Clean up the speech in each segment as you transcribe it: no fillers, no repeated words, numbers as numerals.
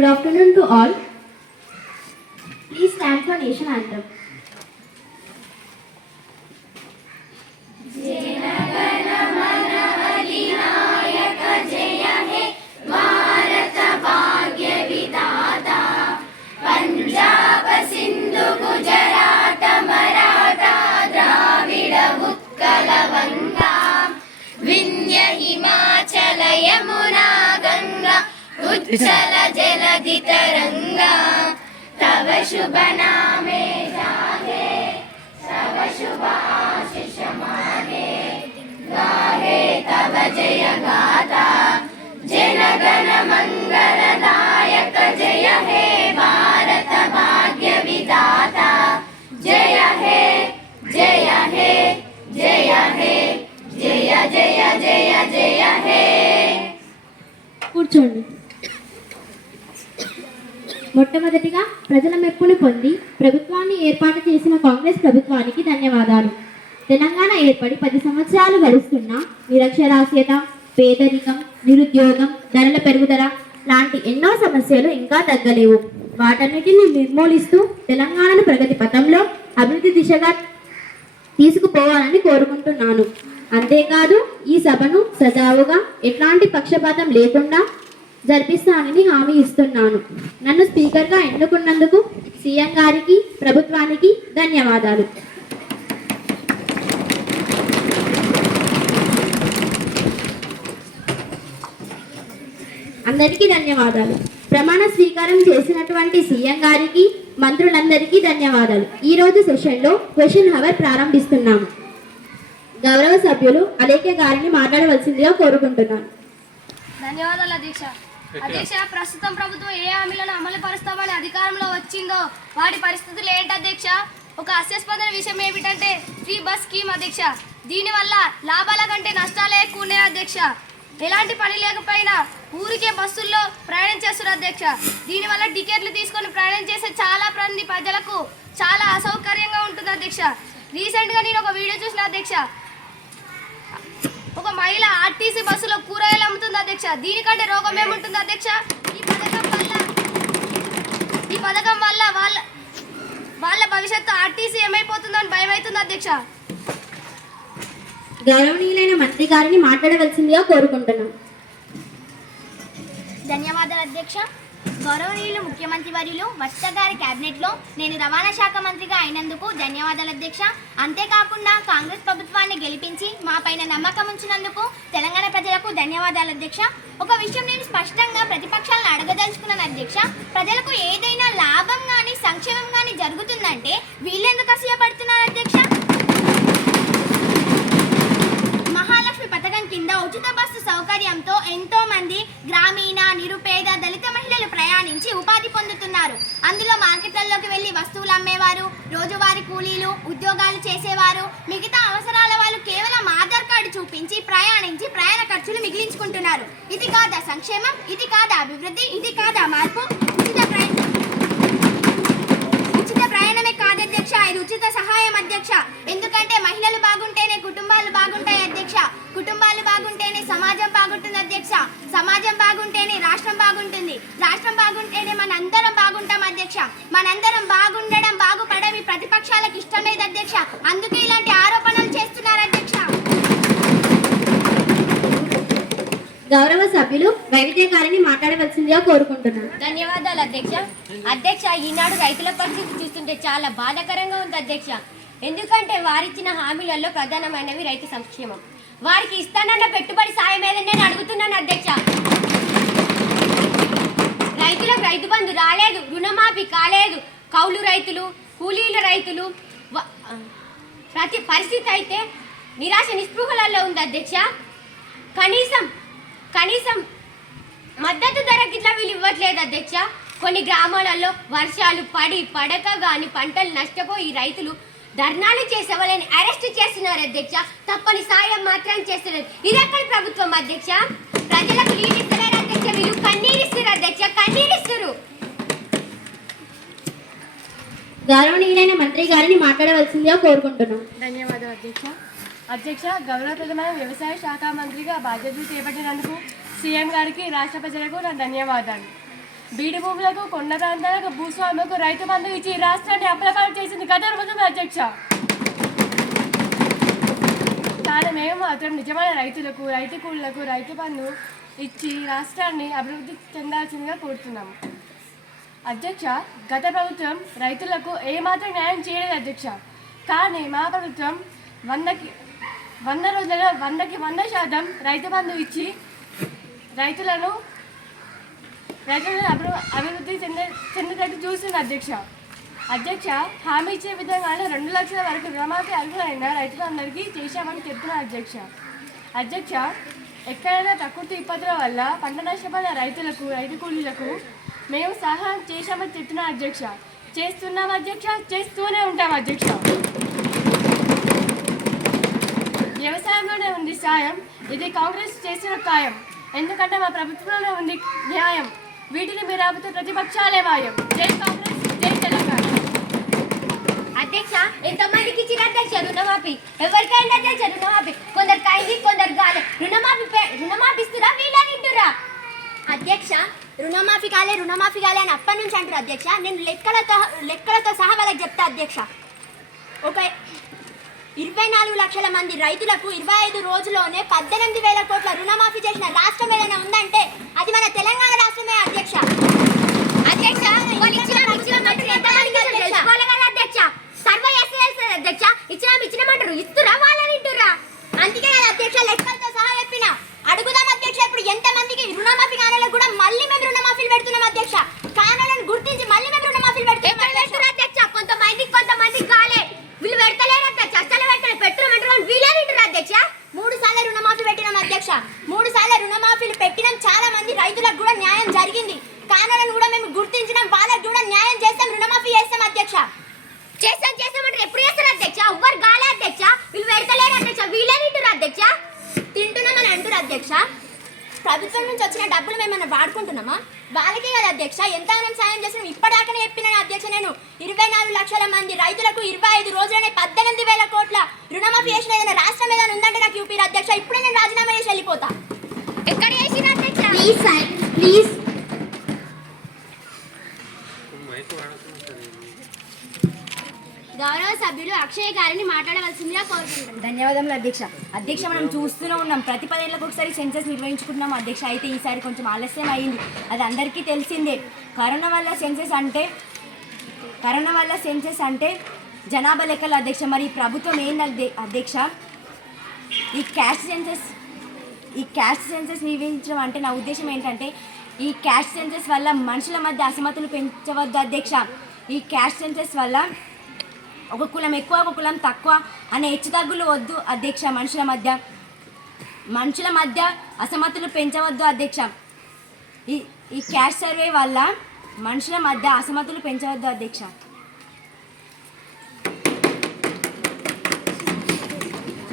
Good afternoon to all. Please stand for nation anthem. Himachal Yamuna Ganga उच्चल जलधि तरंगा तव शुभ नामे जागे तव शुभ आशीष मागे गाहे तव जय गाथा जन गण मंगलदायक जय हे भारत भाग्य विधाता जय हे जय हे जय हे जय जय जय जय हे కూర్చోండి. మొట్టమొదటిగా ప్రజల మెప్పును పొంది ప్రభుత్వాన్ని ఏర్పాటు చేసిన కాంగ్రెస్ ప్రభుత్వానికి ధన్యవాదాలు. తెలంగాణ ఏర్పడి 10 సంవత్సరాలు గడుస్తున్నా నిరక్షరాస్యత, పేదరికం, నిరుద్యోగం, ధరల పెరుగుదల లాంటి ఎన్నో సమస్యలు ఇంకా తగ్గలేవు. వాటన్నిటిని నిర్మూలిస్తూ తెలంగాణను ప్రగతి పథంలో అభివృద్ధి దిశగా తీసుకుపోవాలని కోరుకుంటున్నాను. అంతేకాదు ఈ సభను సజావుగా ఎట్లాంటి పక్షపాతం లేకుండా జరిపిస్తానని హామీ ఇస్తున్నాను. నన్ను స్పీకర్గా ఎన్నుకున్నందుకు సీఎం గారికి, ప్రభుత్వానికి ధన్యవాదాలు. అందరికీ ధన్యవాదాలు. ప్రమాణ స్వీకారం చేసినటువంటి సీఎం గారికి, మంత్రులందరికీ ధన్యవాదాలు. ఈరోజు సెషన్లో క్వశ్చన్ అవర్ ప్రారంభిస్తున్నాము. గౌరవ సభ్యులు అలేఖ్య గారిని మాట్లాడవలసిందిగా కోరుకుంటున్నాను. ధన్యవాదాలు అధ్యక్ష. అధ్యక్ష, ప్రస్తుతం ప్రభుత్వం ఏ హామీలను అమలు పరుస్తామని అధికారంలో వచ్చిందో వాటి పరిస్థితులు ఏంటి అధ్యక్ష? ఒక హాస్యాస్పద విషయం ఏమిటంటే ఫ్రీ బస్ స్కీమ్ అధ్యక్ష. దీనివల్ల లాభాల కంటే నష్టాలే ఎక్కువ ఉన్నాయి అధ్యక్ష. ఎలాంటి పని లేకపోయినా ఊరికే బస్సుల్లో ప్రయాణం చేస్తున్నారు అధ్యక్ష. దీనివల్ల టికెట్లు తీసుకొని ప్రయాణం చేసే చాలా మంది ప్రజలకు చాలా అసౌకర్యంగా ఉంటుంది అధ్యక్ష. రీసెంట్గా నేను ఒక వీడియో చూసిన అధ్యక్ష. ఒక మహిళ ఆర్టీసీ బస్సులో కూరగాయలు అమ్ముతుంది అధ్యక్ష. దీనికంటే రోగం ఏముంటుంది అధ్యక్ష? ఈ పథకం వల్ల వాళ్ళ భవిష్యత్తు ఆర్టీసీ ఏమైపోతుందని భయం అవుతుంది అధ్యక్ష. గౌరవనీయులైన మంత్రి గారిని మాట్లాడవలసిందిగా కోరుకుంటున్నాను. ధన్యవాదాలు అధ్యక్ష. గౌరవనీయులు ముఖ్యమంత్రి వర్యులు వర్ష గారి క్యాబినెట్లో నేను రవాణా శాఖ మంత్రిగా అయినందుకు ధన్యవాదాలు అధ్యక్ష. అంతేకాకుండా కాంగ్రెస్ ప్రభుత్వాన్ని గెలిపించి మా పైన నమ్మకం ఉంచినందుకు తెలంగాణ ప్రజలకు ధన్యవాదాలు అధ్యక్ష. ఒక విషయం నేను స్పష్టంగా ప్రతిపక్షాలను అడగదలుచుకున్నాను అధ్యక్ష. ప్రజలకు ఏదైనా లాభం కానీ సంక్షేమం కానీ జరుగుతుందంటే వీళ్ళెందుకు అసూయపడుతున్నారు అధ్యక్ష? మహాలక్ష్మి పథకం కింద ఉచిత బస్సు సౌకర్యంతో ఎంతో మంది గ్రామీణ, నిరుపేద, దళిత మహిళలు ప్రయాణించి ఉపాధి పొందుతున్నారు. అందులో మార్కెట్లలోకి వెళ్ళి వస్తువులు అమ్మేవారు, రోజువారీ కూలీలు, ఉద్యోగాలు చేసేవారు, మిగతా అవసరాల వాళ్ళు కేవలం ఆధార్ కార్డు చూపించి ప్రయాణించి ప్రయాణ ఖర్చులు మిగిలించుకుంటున్నారు. ఇది కాదా సంక్షేమం? ఇది కాదా అభివృద్ధి? ఇది కాదా మార్పు? ఉచిత ప్రయాణమే కాదధ్యక్ష, ఇది ఉచిత సహాయం అధ్యక్ష. ఎందుకంటే మహిళలు బాగుంటేనే కుటుంబాలు బాగుంటాయి అధ్యక్ష. కుటుంబాలు బాగుంటేనే సమాజం బాగుంటుంది అధ్యక్ష. సమాజం బాగుంటేనే రాష్ట్రం బాగుంటుంది. రాష్ట్రం బాగుంటేనే మనందరం బాగుంటాం అధ్యక్ష. మనందరం బాగుండడం, బాగుపడడం ఈ ప్రతిపక్షాలకు ఇష్టం లేదు అధ్యక్ష. అందుకే ఇలాంటి ఆరోపణలు చేస్తున్నారు అధ్యక్ష. గౌరవ సభ్యులు వైవిధ్య గారిని మాట్లాడవలసిందిగా కోరుకుంటున్నాను. ధన్యవాదాలు అధ్యక్ష. అధ్యక్ష, ఈనాడు రైతుల పరిస్థితి చూస్తుంటే చాలా బాధాకరంగా ఉంది అధ్యక్ష. ఎందుకంటే వారిచ్చిన హామీలలో ప్రధానమైనవి రైతు సంక్షేమం. వారికి ఇస్తానన్న పెట్టుబడి సాయం ఏదని నేను అడుగుతున్నాను అధ్యక్ష. రైతులకు రైతు బంధు రాలేదు, రుణమాఫీ కాలేదు, కౌలు రైతులు, కూలీల రైతులు ప్రతి పరిస్థితి అయితే నిరాశ నిస్పృహలలో ఉంది అధ్యక్ష. కనీసం మద్దతు ధరకి ఇట్లా వీళ్ళు ఇవ్వట్లేదు అధ్యక్ష. కొన్ని గ్రామాలలో వర్షాలు పడక కానీ పంటలు నష్టపోయి రైతులు ధర్నాలు చేసే వాళ్ళని అరెస్ట్ చేస్తున్నారు అధ్యక్ష. తప్పని సాయం మాత్రం చేస్తున్నారు. ఇది ఎక్కడ ప్రభుత్వం అధ్యక్ష? ప్రజలకు నీళ్ళు ఇస్తున్నారు అధ్యక్ష. వీళ్ళు కన్నీరు ఇస్తారు అధ్యక్ష, కన్నీరు ఇస్తారు. గౌరవనీయులైన మంత్రి గారిని మాట్లాడవలసిందిగా కోరుకుంటున్నాను. ధన్యవాదాలు అధ్యక్ష. అధ్యక్ష, గౌరవప్రదమైన వ్యవసాయ శాఖ మంత్రిగా బాధ్యతలు చేపట్టినందుకు సీఎం గారికి, రాష్ట్ర ప్రజలకు నా ధన్యవాదాలు. బీడి భూములకు, కొండ ప్రాంతాలకు, భూస్వాములకు రైతు బంధు ఇచ్చి రాష్ట్రాన్ని అప్రపాలు చేసింది గత ప్రభుత్వం అధ్యక్ష. కానీ మేము మాత్రం నిజమైన రైతులకు, రైతు కూలీలకు రైతు బంధు ఇచ్చి రాష్ట్రాన్ని అభివృద్ధి చెందాల్సిందిగా కోరుతున్నాము అధ్యక్ష. గత ప్రభుత్వం రైతులకు ఏమాత్రం న్యాయం చేయలేదు అధ్యక్ష. కానీ మా ప్రభుత్వం 100 రోజులలో 100% రైతు బంధు ఇచ్చి రైతులను అభివృద్ధి చెందేటట్టు చూస్తుంది అధ్యక్ష. హామీ ఇచ్చే విధంగానే 2 లక్షల వరకు రుణమాఫీ అర్హులైన రైతులందరికీ చేశామని చెప్తున్నారు అధ్యక్ష. ఎక్కడైనా ప్రకృతి విపత్తుల వల్ల పంట నష్టపోయిన రైతులకు, రైతు కూలీలకు మేము సహాయం చేశామని చెప్తున్నాం అధ్యక్ష. చేస్తున్నాం అధ్యక్ష, చేస్తూనే ఉంటాం అధ్యక్ష. వ్యవసాయంలోనే ఉంది సాయం, ఇది కాంగ్రెస్ చేసిన ఖాయం. ఎందుకంటే మా ప్రభుత్వంలో ఉంది న్యాయం, వీటిని మీరు ఆపితే ప్రతిపక్షాలే మాయం. జై కాంగ్రెస్, జై తెలంగాణ. అధ్యక్ష, ఎంతమందికి ఇచ్చిన అధ్యక్ష రుణమాఫీ? ఎవరికైనా అధ్యక్ష రుణమాఫీ? కొందరు కైంది, కొందరు కాదు. రుణమాఫీ ఇస్తురా, వీళ్ళని ఇంటురా? అధ్యక్ష, రుణమాఫీ కాలే అని అప్పటి నుంచి అంటారు అధ్యక్ష. నేను లెక్కలతో సహా వాళ్ళకి చెప్తా అధ్యక్ష. ఒక 24 లక్షల మంది రైతులకు 25 రోజుల్లోనే 18,000 కోట్ల రుణమాఫీ చేసిన రాష్ట్రం ఏదైనా ఉందంటే అది మన తెలంగాణ రాష్ట్రమే అధ్యక్ష. సర్వే చేస్తే అధ్యక్ష, ఇచ్చినామంటారు, ఇస్తురా వాళ్ళని ఇంటురా? అందుకే కదా అధ్యక్ష లెక్కలతో సహా చెప్పిన. అడుగుదాం అధ్యక్ష, ఇప్పుడు ఎంతమందికి రుణమాఫీ కానాలకు కూడా మళ్ళీ మేము రుణమాఫీలు పెడుతున్నాం అధ్యక్ష. కానాలను గుర్తించి మళ్ళీ మేము రుణమాఫీలు పెడుతున్నాం అధ్యక్ష. కొంతమందికి కాలే, వీళ్ళు పెడతలేరు అధ్యక్ష. అసలు పెట్టుకోమంటారు, వీళ్ళని ఇంటురా అధ్యక్ష? 3 సార్లు రుణమాఫీ పెట్టినాం అధ్యక్ష. 3 సార్లు రుణమాఫీలు పెట్టినాం. చాలా మంది రైతులకు కూడా న్యాయం జరిగింది. కానాలను కూడా మేము గుర్తించినాం, వాళ్ళకు కూడా న్యాయం చేస్తాం, రుణమాఫీ చేస్తాం అధ్యక్ష. చేస్తామంటారు, ఎప్పుడు చేస్తారు అధ్యక్ష? ఎవ్వరు కాలే అధ్యక్ష, వీళ్ళు పెడతలేరు అధ్యక్ష, వీళ్ళని ఇంటురా అధ్యక్ష? తింటున్నామని అంటారు అధ్యక్ష. ప్రభుత్వం నుంచి వచ్చిన డబ్బులు మేమన్నా వాడుకుంటున్నామా? వాళ్ళకే కదా అధ్యక్ష ఎంతగానో సాయం చేస్తున్నాం. ఇప్పటిదాకానే చెప్పినాను అధ్యక్ష, నేను 24 లక్షల మంది రైతులకు 25 రోజులనే 18,000 కోట్ల రుణమాఫీ చేసిన ఏదైనా రాష్ట్రం ఏదైనా ఉందంటే నాకు యూపీ అధ్యక్ష. ఇప్పుడే నేను రాజీనామా చేసి వెళ్ళిపోతా. ఎక్కడ చేసిన అధ్యక్ష? ప్లీజ్. గౌరవ సభ్యులు అక్షయ్ గారిని మాట్లాడవలసిందిగా కోరుకుంటున్నాను. ధన్యవాదములు అధ్యక్ష. అధ్యక్ష, మనం చూస్తూనే ఉన్నాం, ప్రతి 10 ఏళ్ళకు ఒకసారి సెన్సస్ నిర్వహించుకుంటున్నాం అధ్యక్ష. అయితే ఈసారి కొంచెం ఆలస్యం అయింది, అది అందరికీ తెలిసిందే. కరోనా వల్ల సెన్సస్ అంటే జనాభా లెక్కలు అధ్యక్ష. మరి ప్రభుత్వం ఏంది అధ్యక్ష, ఈ క్యాస్ట్ సెన్సస్ నిర్వహించడం అంటే నా ఉద్దేశం ఏంటంటే, ఈ క్యాస్ట్ సెన్సస్ వల్ల మనుషుల మధ్య అసమతులు పెంచవద్దు అధ్యక్ష. ఈ క్యాస్ట్ సెన్సస్ వల్ల ఒక కులం ఎక్కువ, ఒక కులం తక్కువ అనే హెచ్చుతగ్గులు వద్దు అధ్యక్ష. మనుషుల మధ్య అసమతులు పెంచవద్దు అధ్యక్ష. ఈ క్యాస్ట్ సర్వే వల్ల మనుషుల మధ్య అసమతులు పెంచవద్దు అధ్యక్ష.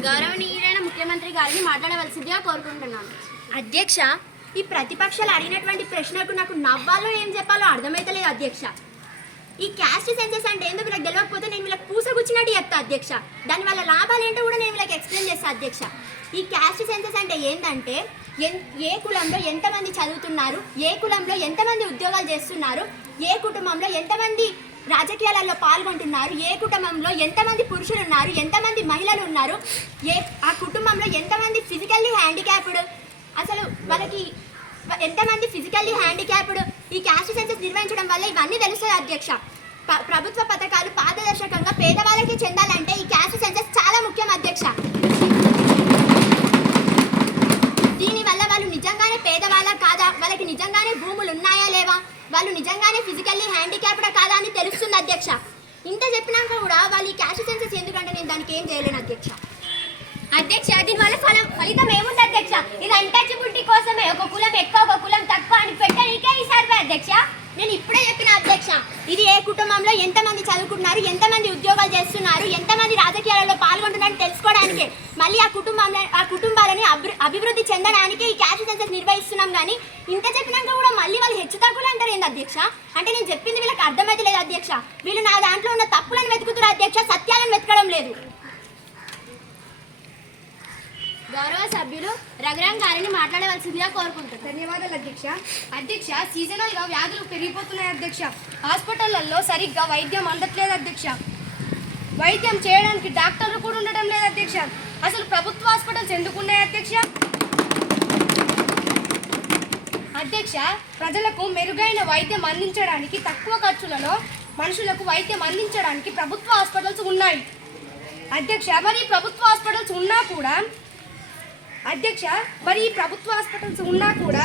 గౌరవనీయులైన ముఖ్యమంత్రి గారిని మాట్లాడవలసిందిగా కోరుకుంటున్నాను. అధ్యక్ష, ఈ ప్రతిపక్షాలు అడిగినటువంటి ప్రశ్నకు నాకు నవ్వాలో ఏం చెప్పాలో అర్థమైతలేదు అధ్యక్ష. ఈ క్యాస్ట్ సెన్సస్ అంటే ఏందో వీళ్ళకి తెలియకపోతే నేను వీళ్ళకి పూసగుచ్చినట్టు చెప్తా అధ్యక్ష. దానివల్ల లాభాలు ఏంటో కూడా నేను వీళ్ళకి ఎక్స్ప్లెయిన్ చేస్తాను అధ్యక్ష. ఈ క్యాస్ట్ సెన్సస్ అంటే ఏంటంటే ఏ కులంలో ఎంతమంది చదువుతున్నారు, ఏ కులంలో ఎంతమంది ఉద్యోగాలు చేస్తున్నారు, ఏ కుటుంబంలో ఎంతమంది రాజకీయాలలో పాల్గొంటున్నారు, ఏ కుటుంబంలో ఎంతమంది పురుషులు ఉన్నారు, ఎంతమంది మహిళలు ఉన్నారు, ఆ కుటుంబంలో ఎంతమంది ఫిజికల్లీ హ్యాండిక్యాప్డ్, అసలు వాళ్ళకి ఎంతమంది ఫిజికల్లీ హ్యాండిక్యాప్డ్ ఈ క్యాస్ట్ సెన్సస్ నిర్వహించడం వల్ల ఇవన్నీ తెలుస్తుంది అధ్యక్ష. ప్రభుత్వ పథకాలు పారదర్శకంగా పేదవాళ్ళకి చెందాలంటే ఈ క్యాస్ట్ సెన్సస్ చాలా ముఖ్యం అధ్యక్ష. దీనివల్ల వాళ్ళు నిజంగానే పేదవాళ్ళ కాదా, వాళ్ళకి నిజంగానే భూములు ఉన్నాయా లేవా, వాళ్ళు నిజంగానే ఫిజికల్లీ హ్యాండిక్యాప్డ్ కాదా అని తెలుస్తుంది అధ్యక్ష. ఇంత చెప్పినాక కూడా వాళ్ళు ఈ క్యాస్ట్ సెన్సస్ ఎందుకంటే నేను దానికి ఏం చేయలేను అధ్యక్ష. దీనివల్ల ఫలితం ఏముంది అధ్యక్ష? ఇది అన్టచబిలిటీ కోసమే, ఒక కులం ఎక్కువ, ఒక కులం తక్కువ అని పెట్టడానికే ఈ సర్వే అధ్యక్ష. నేను ఇప్పుడే చెప్పిన అధ్యక్ష, ఇది ఏ కుటుంబంలో ఎంతమంది చదువుకుంటున్నారు, ఎంతమంది ఉద్యోగాలు చేస్తున్నారు, ఎంతమంది రాజకీయాలలో పాల్గొంటున్నారని తెలుసుకోవడానికి, మళ్ళీ ఆ కుటుంబాలని అభివృద్ధి చెందడానికి ఈ క్యాస్ట్ సెన్సస్ నిర్వహిస్తున్నాం. కానీ ఇంత చెప్పినాక కూడా మళ్ళీ వాళ్ళు హెచ్చు తక్కువలు అంటారు ఏంది అధ్యక్ష? అంటే నేను చెప్పింది వీళ్ళకి అర్థమైతే లేదు అధ్యక్ష. వీళ్ళు నా దాంట్లో ఉన్న తప్పులను వెతుకుతున్నారు అధ్యక్ష, సత్యాలను వెతకడం లేదు. గౌరవ సభ్యులు రఘురాం గారిని మాట్లాడవలసిందిగా కోరుకుంటున్నాను. ధన్యవాదాలు అధ్యక్ష. అధ్యక్ష, సీజనల్గా వ్యాధులు పెరిగిపోతున్నాయి అధ్యక్ష. హాస్పిటళ్లలో సరిగ్గా వైద్యం అందట్లేదు అధ్యక్ష. వైద్యం చేయడానికి డాక్టర్లు కూడా ఉండడం లేదు అధ్యక్ష. అసలు ప్రభుత్వ హాస్పిటల్స్ ఎందుకు ఉన్నాయి అధ్యక్ష? అధ్యక్ష, ప్రజలకు మెరుగైన వైద్యం అందించడానికి తక్కువ ఖర్చులలో మనుషులకు వైద్యం అందించడానికి ప్రభుత్వ హాస్పిటల్స్ ఉన్నాయి అధ్యక్ష. మరి ఈ ప్రభుత్వ హాస్పిటల్స్ ఉన్నా కూడా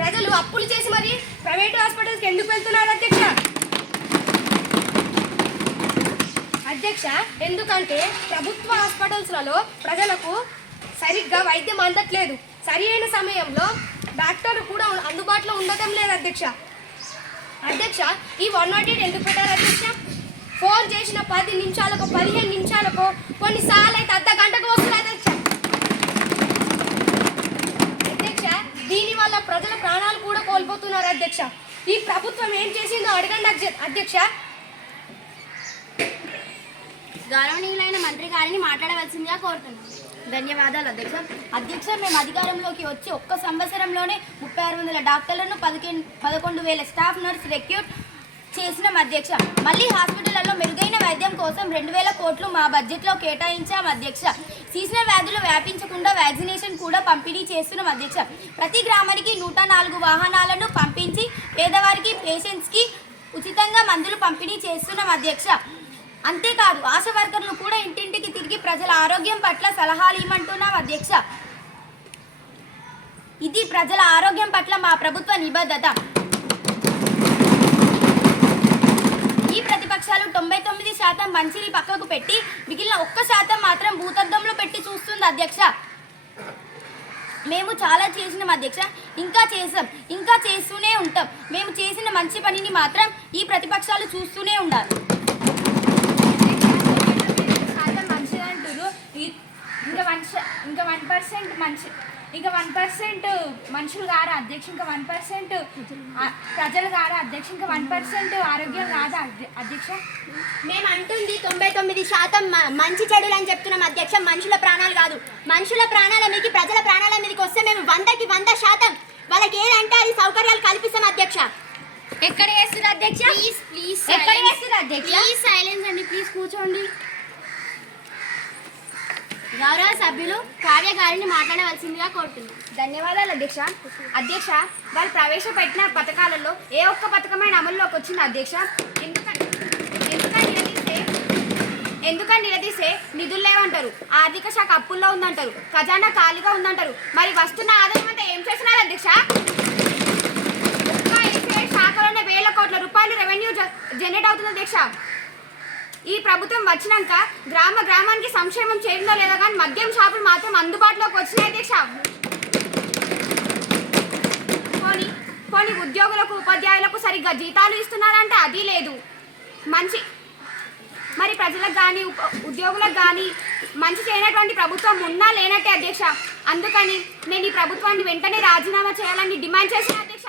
ప్రజలు అప్పులు చేసి మరి ప్రైవేట్ హాస్పిటల్స్కి ఎందుకు వెళ్తున్నారు అధ్యక్ష? అధ్యక్ష, ఎందుకంటే ప్రభుత్వ హాస్పిటల్స్లలో ప్రజలకు సరిగ్గా వైద్యం అందట్లేదు. సరి అయిన సమయంలో డాక్టర్లు కూడా అందుబాటులో ఉండటం లేదు అధ్యక్ష. అధ్యక్ష, ఈ 108 ఎందుకు పెట్టారు అధ్యక్ష? ఫోన్ చేసిన 10 నిమిషాలకు 15 నిమిషాలకు కొన్నిసార్లు అయితే అర్ధ గంటకు వస్తుంది అధ్యక్ష. అధ్యక్ష, దీనివల్ల ప్రజల ప్రాణాలు కూడా కోల్పోతున్నారు అధ్యక్ష. ఈ ప్రభుత్వం ఏం చేసిందో అడగండి అధ్యక్ష. గౌరవనీయులైన మంత్రి గారిని మాట్లాడవలసిందిగా కోరుతున్నాను. ధన్యవాదాలు అధ్యక్ష. అధ్యక్ష, మేము అధికారంలోకి వచ్చి ఒక్క సంవత్సరంలోనే 3600 డాక్టర్లను 11,000 స్టాఫ్ నర్స్ రిక్రూట్ చేసినాం అధ్యక్ష. మళ్ళీ హాస్పిటళ్లలో మెరుగైన వైద్యం కోసం 2,000 కోట్లు మా బడ్జెట్లో కేటాయించాం అధ్యక్ష. సీజనల్ వ్యాధులు వ్యాపించకుండా వ్యాక్సినేషన్ కూడా పంపిణీ చేస్తున్నాం అధ్యక్ష. ప్రతి గ్రామానికి 104 వాహనాలను పంపించి పేదవారికి పేషెంట్స్కి ఉచితంగా మందులు పంపిణీ చేస్తున్నాం అధ్యక్ష. అంతేకాదు ఆశా వర్కర్లు కూడా ఇంటింటికి తిరిగి ప్రజల ఆరోగ్యం పట్ల సలహాలు ఇవ్వమంటున్నాం అధ్యక్ష. ఇది ప్రజల ఆరోగ్యం పట్ల మా ప్రభుత్వ నిబద్ధత. ఈ ప్రతిపక్షాలు 99% మంచిని పక్కకు పెట్టి మిగిలిన 1% మాత్రం భూతద్దంలో పెట్టి చూస్తుంది అధ్యక్ష. మేము చాలా చేసినాం అధ్యక్ష, ఇంకా చేసాం, ఇంకా చేస్తూనే ఉంటాం. మేము చేసిన మంచి పనిని మాత్రం ఈ ప్రతిపక్షాలు చూస్తూనే ఉండాలి. ఇంకా 1% మనుషులు కారా అధ్యక్ష, ఇంకా 1% ప్రజలు కారా అధ్యక్ష, ఇంకా 1% ఆరోగ్యం కాదా అధ్యక్ష? మేము అంటుంది 99% మంచి చెడులు అని చెప్తున్నాం అధ్యక్ష. మనుషుల ప్రాణాలు కాదు. మనుషుల ప్రాణాల మీదకి ప్రజల ప్రాణాల మీదకి వస్తే మేము 100కి 100% వాళ్ళకి ఏదంటే అది సౌకర్యాలు కల్పిస్తాం అధ్యక్ష. ఎక్కడ చేస్తున్నారు అధ్యక్ష? ప్లీజ్ ఎక్కడ చేస్తున్నారు అధ్యక్ష? సైలెన్స్ అండి, ప్లీజ్ కూర్చోండి. గౌరవ సభ్యులు కావ్య గారిని మాట్లాడవలసిందిగా కోరుతున్నాను. ధన్యవాదాలు అధ్యక్ష. అధ్యక్ష, వాళ్ళు ప్రవేశపెట్టిన పథకాలలో ఏ ఒక్క పథకమైన అమల్లోకి వచ్చింది అధ్యక్ష? ఎందుకని నిలదీస్తే నిధులు లేవంటారు, ఆర్థిక శాఖ అప్పుల్లో ఉందంటారు, ఖజానా ఖాళీగా ఉందంటారు. మరి వస్తున్న ఆదాయం అంతా ఏం చేస్తున్నారు అధ్యక్ష? శాఖలోనే 1000 కోట్ల రూపాయలు రెవెన్యూ జనరేట్ అవుతుంది అధ్యక్ష. ఈ ప్రభుత్వం వచ్చినాక గ్రామానికి సంక్షేమం చేరిందో లేదో కానీ మద్యం షాపులు మాత్రం అందుబాటులోకి వచ్చినాయి అధ్యక్ష. కొన్ని ఉద్యోగులకు ఉపాధ్యాయులకు సరిగ్గా జీతాలు ఇస్తున్నారంటే అది లేదు. మరి ప్రజలకు కానీ ఉద్యోగులకు కానీ మంచి చేయనటువంటి ప్రభుత్వం ఉన్నా లేనట్టే అధ్యక్ష. అందుకని నేను ఈ ప్రభుత్వాన్ని వెంటనే రాజీనామా చేయాలని డిమాండ్ చేసిన అధ్యక్ష.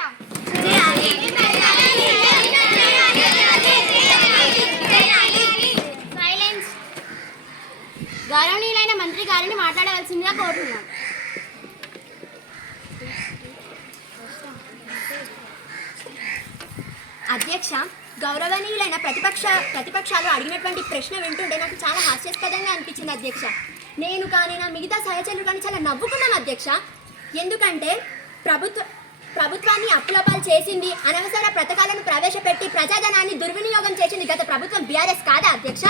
గౌరవనీయులైన మంత్రి గారిని మాట్లాడవలసిందిగా కోరుతున్నాను. అధ్యక్ష, గౌరవనీయులైన ప్రతిపక్షాలు అడిగినటువంటి ప్రశ్న వింటుంటే నాకు చాలా హాస్యాస్పదంగా అనిపించింది అధ్యక్ష. నేను కానీ నా మిగతా సహచరులు కానీ చాలా నవ్వుకున్నాం అధ్యక్ష. ఎందుకంటే ప్రభుత్వాన్ని అప్పులపాలు చేసింది, అనవసర పథకాలను ప్రవేశపెట్టి ప్రజాధనాన్ని దుర్వినియోగం చేసింది గత ప్రభుత్వం బీఆర్ఎస్ కాదా అధ్యక్ష?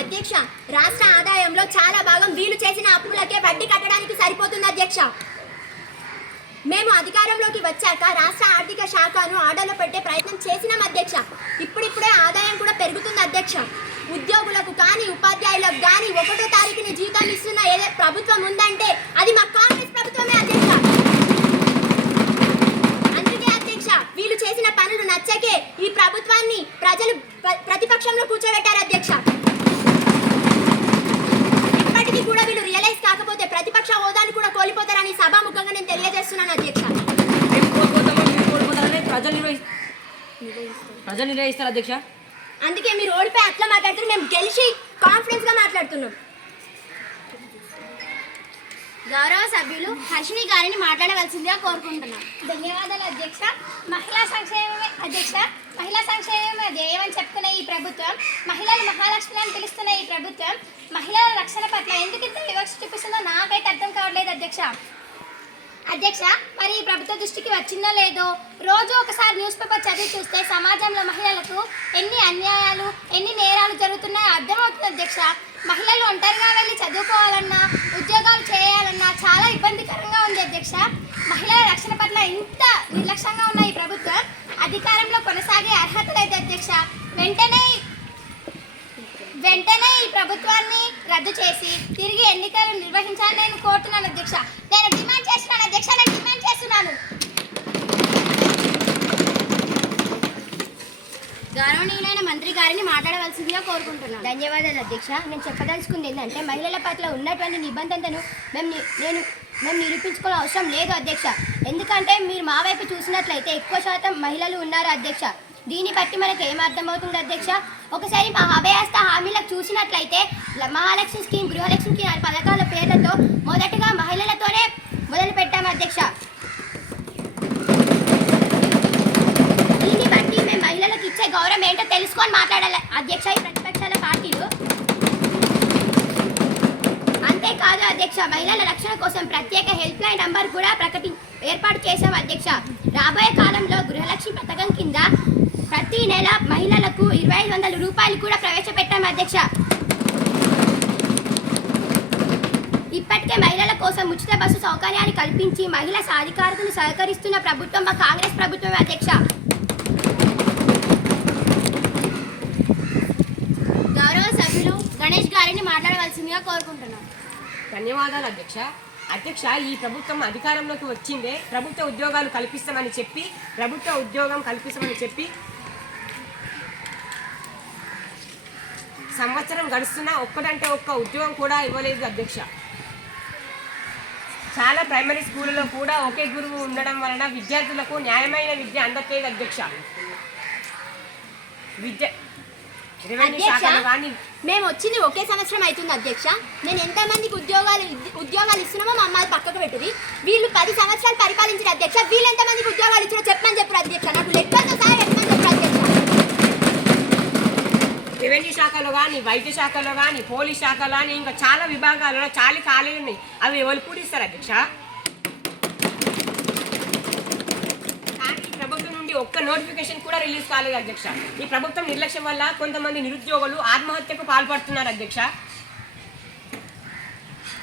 అధ్యక్ష, రాష్ట్ర ఆదాయంలో చాలా భాగం వీలు చేసిన అప్పులకే వడ్డీ కట్టడానికి సరిపోతుంది అధ్యక్ష. మేము అధికారంలోకి వచ్చాక రాష్ట్ర ఆర్థిక శాఖను ఆర్డర్లో పెట్టే ప్రయత్నం చేసినాం అధ్యక్ష. ఇప్పుడిప్పుడే ఆదాయం కూడా పెరుగుతుంది అధ్యక్ష. ఉద్యోగులకు కానీ ఉపాధ్యాయులకు కానీ 1వ తారీఖుని జీతం ఇస్తున్న ఏదో ప్రభుత్వం ఉందంటే అది మా కాంగ్రెస్ ప్రభుత్వమే అధ్యక్ష. అందుకే అధ్యక్ష, వీళ్ళు చేసిన పనులు నచ్చకే ఈ ప్రభుత్వాన్ని ప్రజలు ప్రతిపక్షంలో కూర్చోబెట్టారు అధ్యక్ష. ఇప్పటికీ కూడా వీళ్ళు రియలైజ్ కాకపోతే ప్రతిపక్ష హోదాని కూడా కోల్పోతారని సభాముఖంగా నేను తెలియజేస్తున్నాను అధ్యక్ష. ప్రజలు నిర్వహిస్తారు అధ్యక్ష. అందుకే మీరు ఓడిపోయి అట్లా మాట్లాడుతున్నారు, మేము గెలిచి కాన్ఫిడెన్స్ గా మాట్లాడుతున్నాం. గౌరవ సభ్యులు హర్షిని గారిని మాట్లాడవలసిందిగా కోరుకుంటున్నాం. ధన్యవాదాలు అధ్యక్ష. మహిళా సంక్షేమమే అధ్యక్ష. మహిళా సంక్షేమమే ధ్యేయం అని చెప్తున్న ఈ ప్రభుత్వం, మహిళలు మహాలక్ష్మి అని పిలుస్తున్న ఈ ప్రభుత్వం మహిళల రక్షణ పట్ల ఎందుకు ఇంత వివక్ష చూపిస్తుందో నాకైతే అర్థం కావట్లేదు అధ్యక్ష. అధ్యక్ష, మరి ఈ ప్రభుత్వ దృష్టికి వచ్చిందో లేదో రోజు ఒకసారి న్యూస్ పేపర్ చదివి చూస్తే సమాజంలో మహిళలకు ఎన్ని అన్యాయాలు, ఎన్ని నేరాలు జరుగుతున్నాయో అర్థమవుతుంది అధ్యక్ష. మహిళలు ఒంటరిగా వెళ్ళి చదువుకోవాలన్నా, ఉద్యోగాలు చేయాలన్నా చాలా ఇబ్బందికరంగా ఉంది అధ్యక్ష. మహిళల రక్షణ పట్ల ఇంత నిర్లక్ష్యంగా ఉన్న ఈ ప్రభుత్వం అధికారంలో కొనసాగే అర్హత లేదు అధ్యక్ష. వెంటనే ఈ ప్రభుత్వాన్ని రద్దు చేసి తిరిగి ఎన్నికలు నిర్వహించాలని నేను కోరుతున్నాను అధ్యక్ష. నేను డిమాండ్ చేస్తున్నాను అధ్యక్ష, నేను డిమాండ్ చేస్తున్నాను. గౌరవనీయులైన మంత్రి గారిని మాట్లాడవలసిందిగా కోరుకుంటున్నాను. ధన్యవాదాలు అధ్యక్ష. నేను చెప్పదలుచుకుంది ఏంటంటే మహిళల పట్ల ఉన్నటువంటి నిబంధనను మేము నిరూపించుకోవడం అవసరం లేదు అధ్యక్ష. ఎందుకంటే మీరు మా వైపు చూసినట్లయితే ఎక్కువ శాతం మహిళలు ఉన్నారు అధ్యక్ష. దీన్ని బట్టి మనకు ఏం అర్థమవుతుంది అధ్యక్ష? ఒకసారి మా అభయహస్త హామీలకు చూసినట్లయితే మహాలక్ష్మి స్కీమ్, గృహలక్ష్మి స్కీమ్ అనే పథకాల పేర్లతో మొదటగా మహిళలతోనే మొదలు పెట్టాము అధ్యక్ష. దీన్ని బట్టి మేము మహిళలకు ఇచ్చే గౌరవం ఏంటో తెలుసుకొని మాట్లాడాలి అధ్యక్ష ఈ ప్రతిపక్షాల పార్టీలు. అంతేకాదు అధ్యక్ష, మహిళల రక్షణ కోసం ప్రత్యేక హెల్ప్ లైన్ నంబర్ కూడా ఏర్పాటు చేశాం అధ్యక్ష. రాబోయే కాలంలో గృహలక్ష్మి పథకం కింద ప్రతి నెల మహిళలకు 2500 రూపాయలు కూడా ప్రవేశపెట్టాం అధ్యక్ష. ఇప్పటికే మహిళల కోసం ఉచిత బస్సు సౌకర్యాన్ని కల్పించి మహిళా సాధికారతను సహకరిస్తున్న ప్రభుత్వం మా కాంగ్రెస్ ప్రభుత్వమే అధ్యక్ష. గౌరవ సభ్యులు గణేష్ గారిని మాట్లాడవలసిందిగా కోరుకుంటున్నాం. ధన్యవాదాలు అధ్యక్ష. అధ్యక్ష, ఈ ప్రభుత్వం అధికారంలోకి వచ్చిందే ప్రభుత్వ ఉద్యోగం కల్పిస్తామని చెప్పి సంవత్సరం గడుస్తున్నా ఒక్కటంటే ఒక్క ఉద్యోగం కూడా ఇవ్వలేదు అధ్యక్ష. చాలా ప్రైమరీ స్కూళ్ళలో కూడా ఒకే గురువు ఉండడం వలన విద్యార్థులకు న్యాయమైన విద్య అందట్లేదు అధ్యక్ష. మేము వచ్చింది ఒకే సంవత్సరం అవుతుంది అధ్యక్ష. నేను ఎంతమందికి ఉద్యోగాలు ఇస్తున్నామో మమ్మల్ని పక్కకు పెట్టుది. వీళ్ళు 10 సంవత్సరాలు పరిపాలించిన అధ్యక్ష. వీళ్ళు ఎంతమందికి ఉద్యోగాలు ఇచ్చినా చెప్పమని చెప్పారు అధ్యక్ష. నాకు లెక్కలతో సహా చెప్పమని చెప్పారు అధ్యక్ష. రెవెన్యూ శాఖలో కానీ, వైద్య శాఖలో కానీ, పోలీస్ శాఖలో కానీ, ఇంకా చాలా విభాగాలలో చాలా ఖాళీలు ఉన్నాయి. అవి ఎవరు పూరిస్తారు అధ్యక్ష? ఒక్క నోటిఫికేషన్ కూడా రిలీజ్ కాలేదు అధ్యక్ష. ఈ ప్రభుత్వం నిర్లక్ష్యం వల్ల కొంతమంది నిరుద్యోగులు ఆత్మహత్యకు పాల్పడుతున్నారు అధ్యక్ష.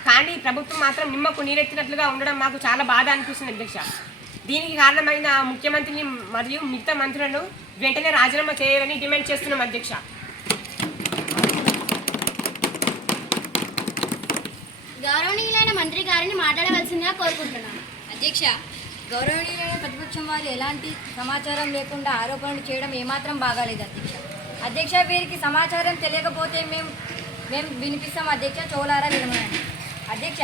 కానీ ప్రభుత్వం మాత్రం నిమ్మకు నీరెత్తినట్లుగా ఉండడం మాకు చాలా బాధ అనిపిస్తుంది అధ్యక్ష. దీనికి కారణమైన ముఖ్యమంత్రిని మరియు మిగతా మంత్రులను వెంటనే రాజీనామా చేయాలని డిమాండ్ చేస్తున్నాం అధ్యక్ష. గౌరవనీయులైన మంత్రి గారిని మాట్లాడవలసిందిగా కోరుకుంటున్నాను. అధ్యక్ష, గౌరవనీయులైన ప్రతిపక్షం వారు ఎలాంటి సమాచారం లేకుండా ఆరోపణలు చేయడం ఏమాత్రం బాగాలేదు అధ్యక్ష. వీరికి సమాచారం తెలియకపోతే మేము వినిపిస్తాం అధ్యక్ష. చోలారా వినమని అధ్యక్ష.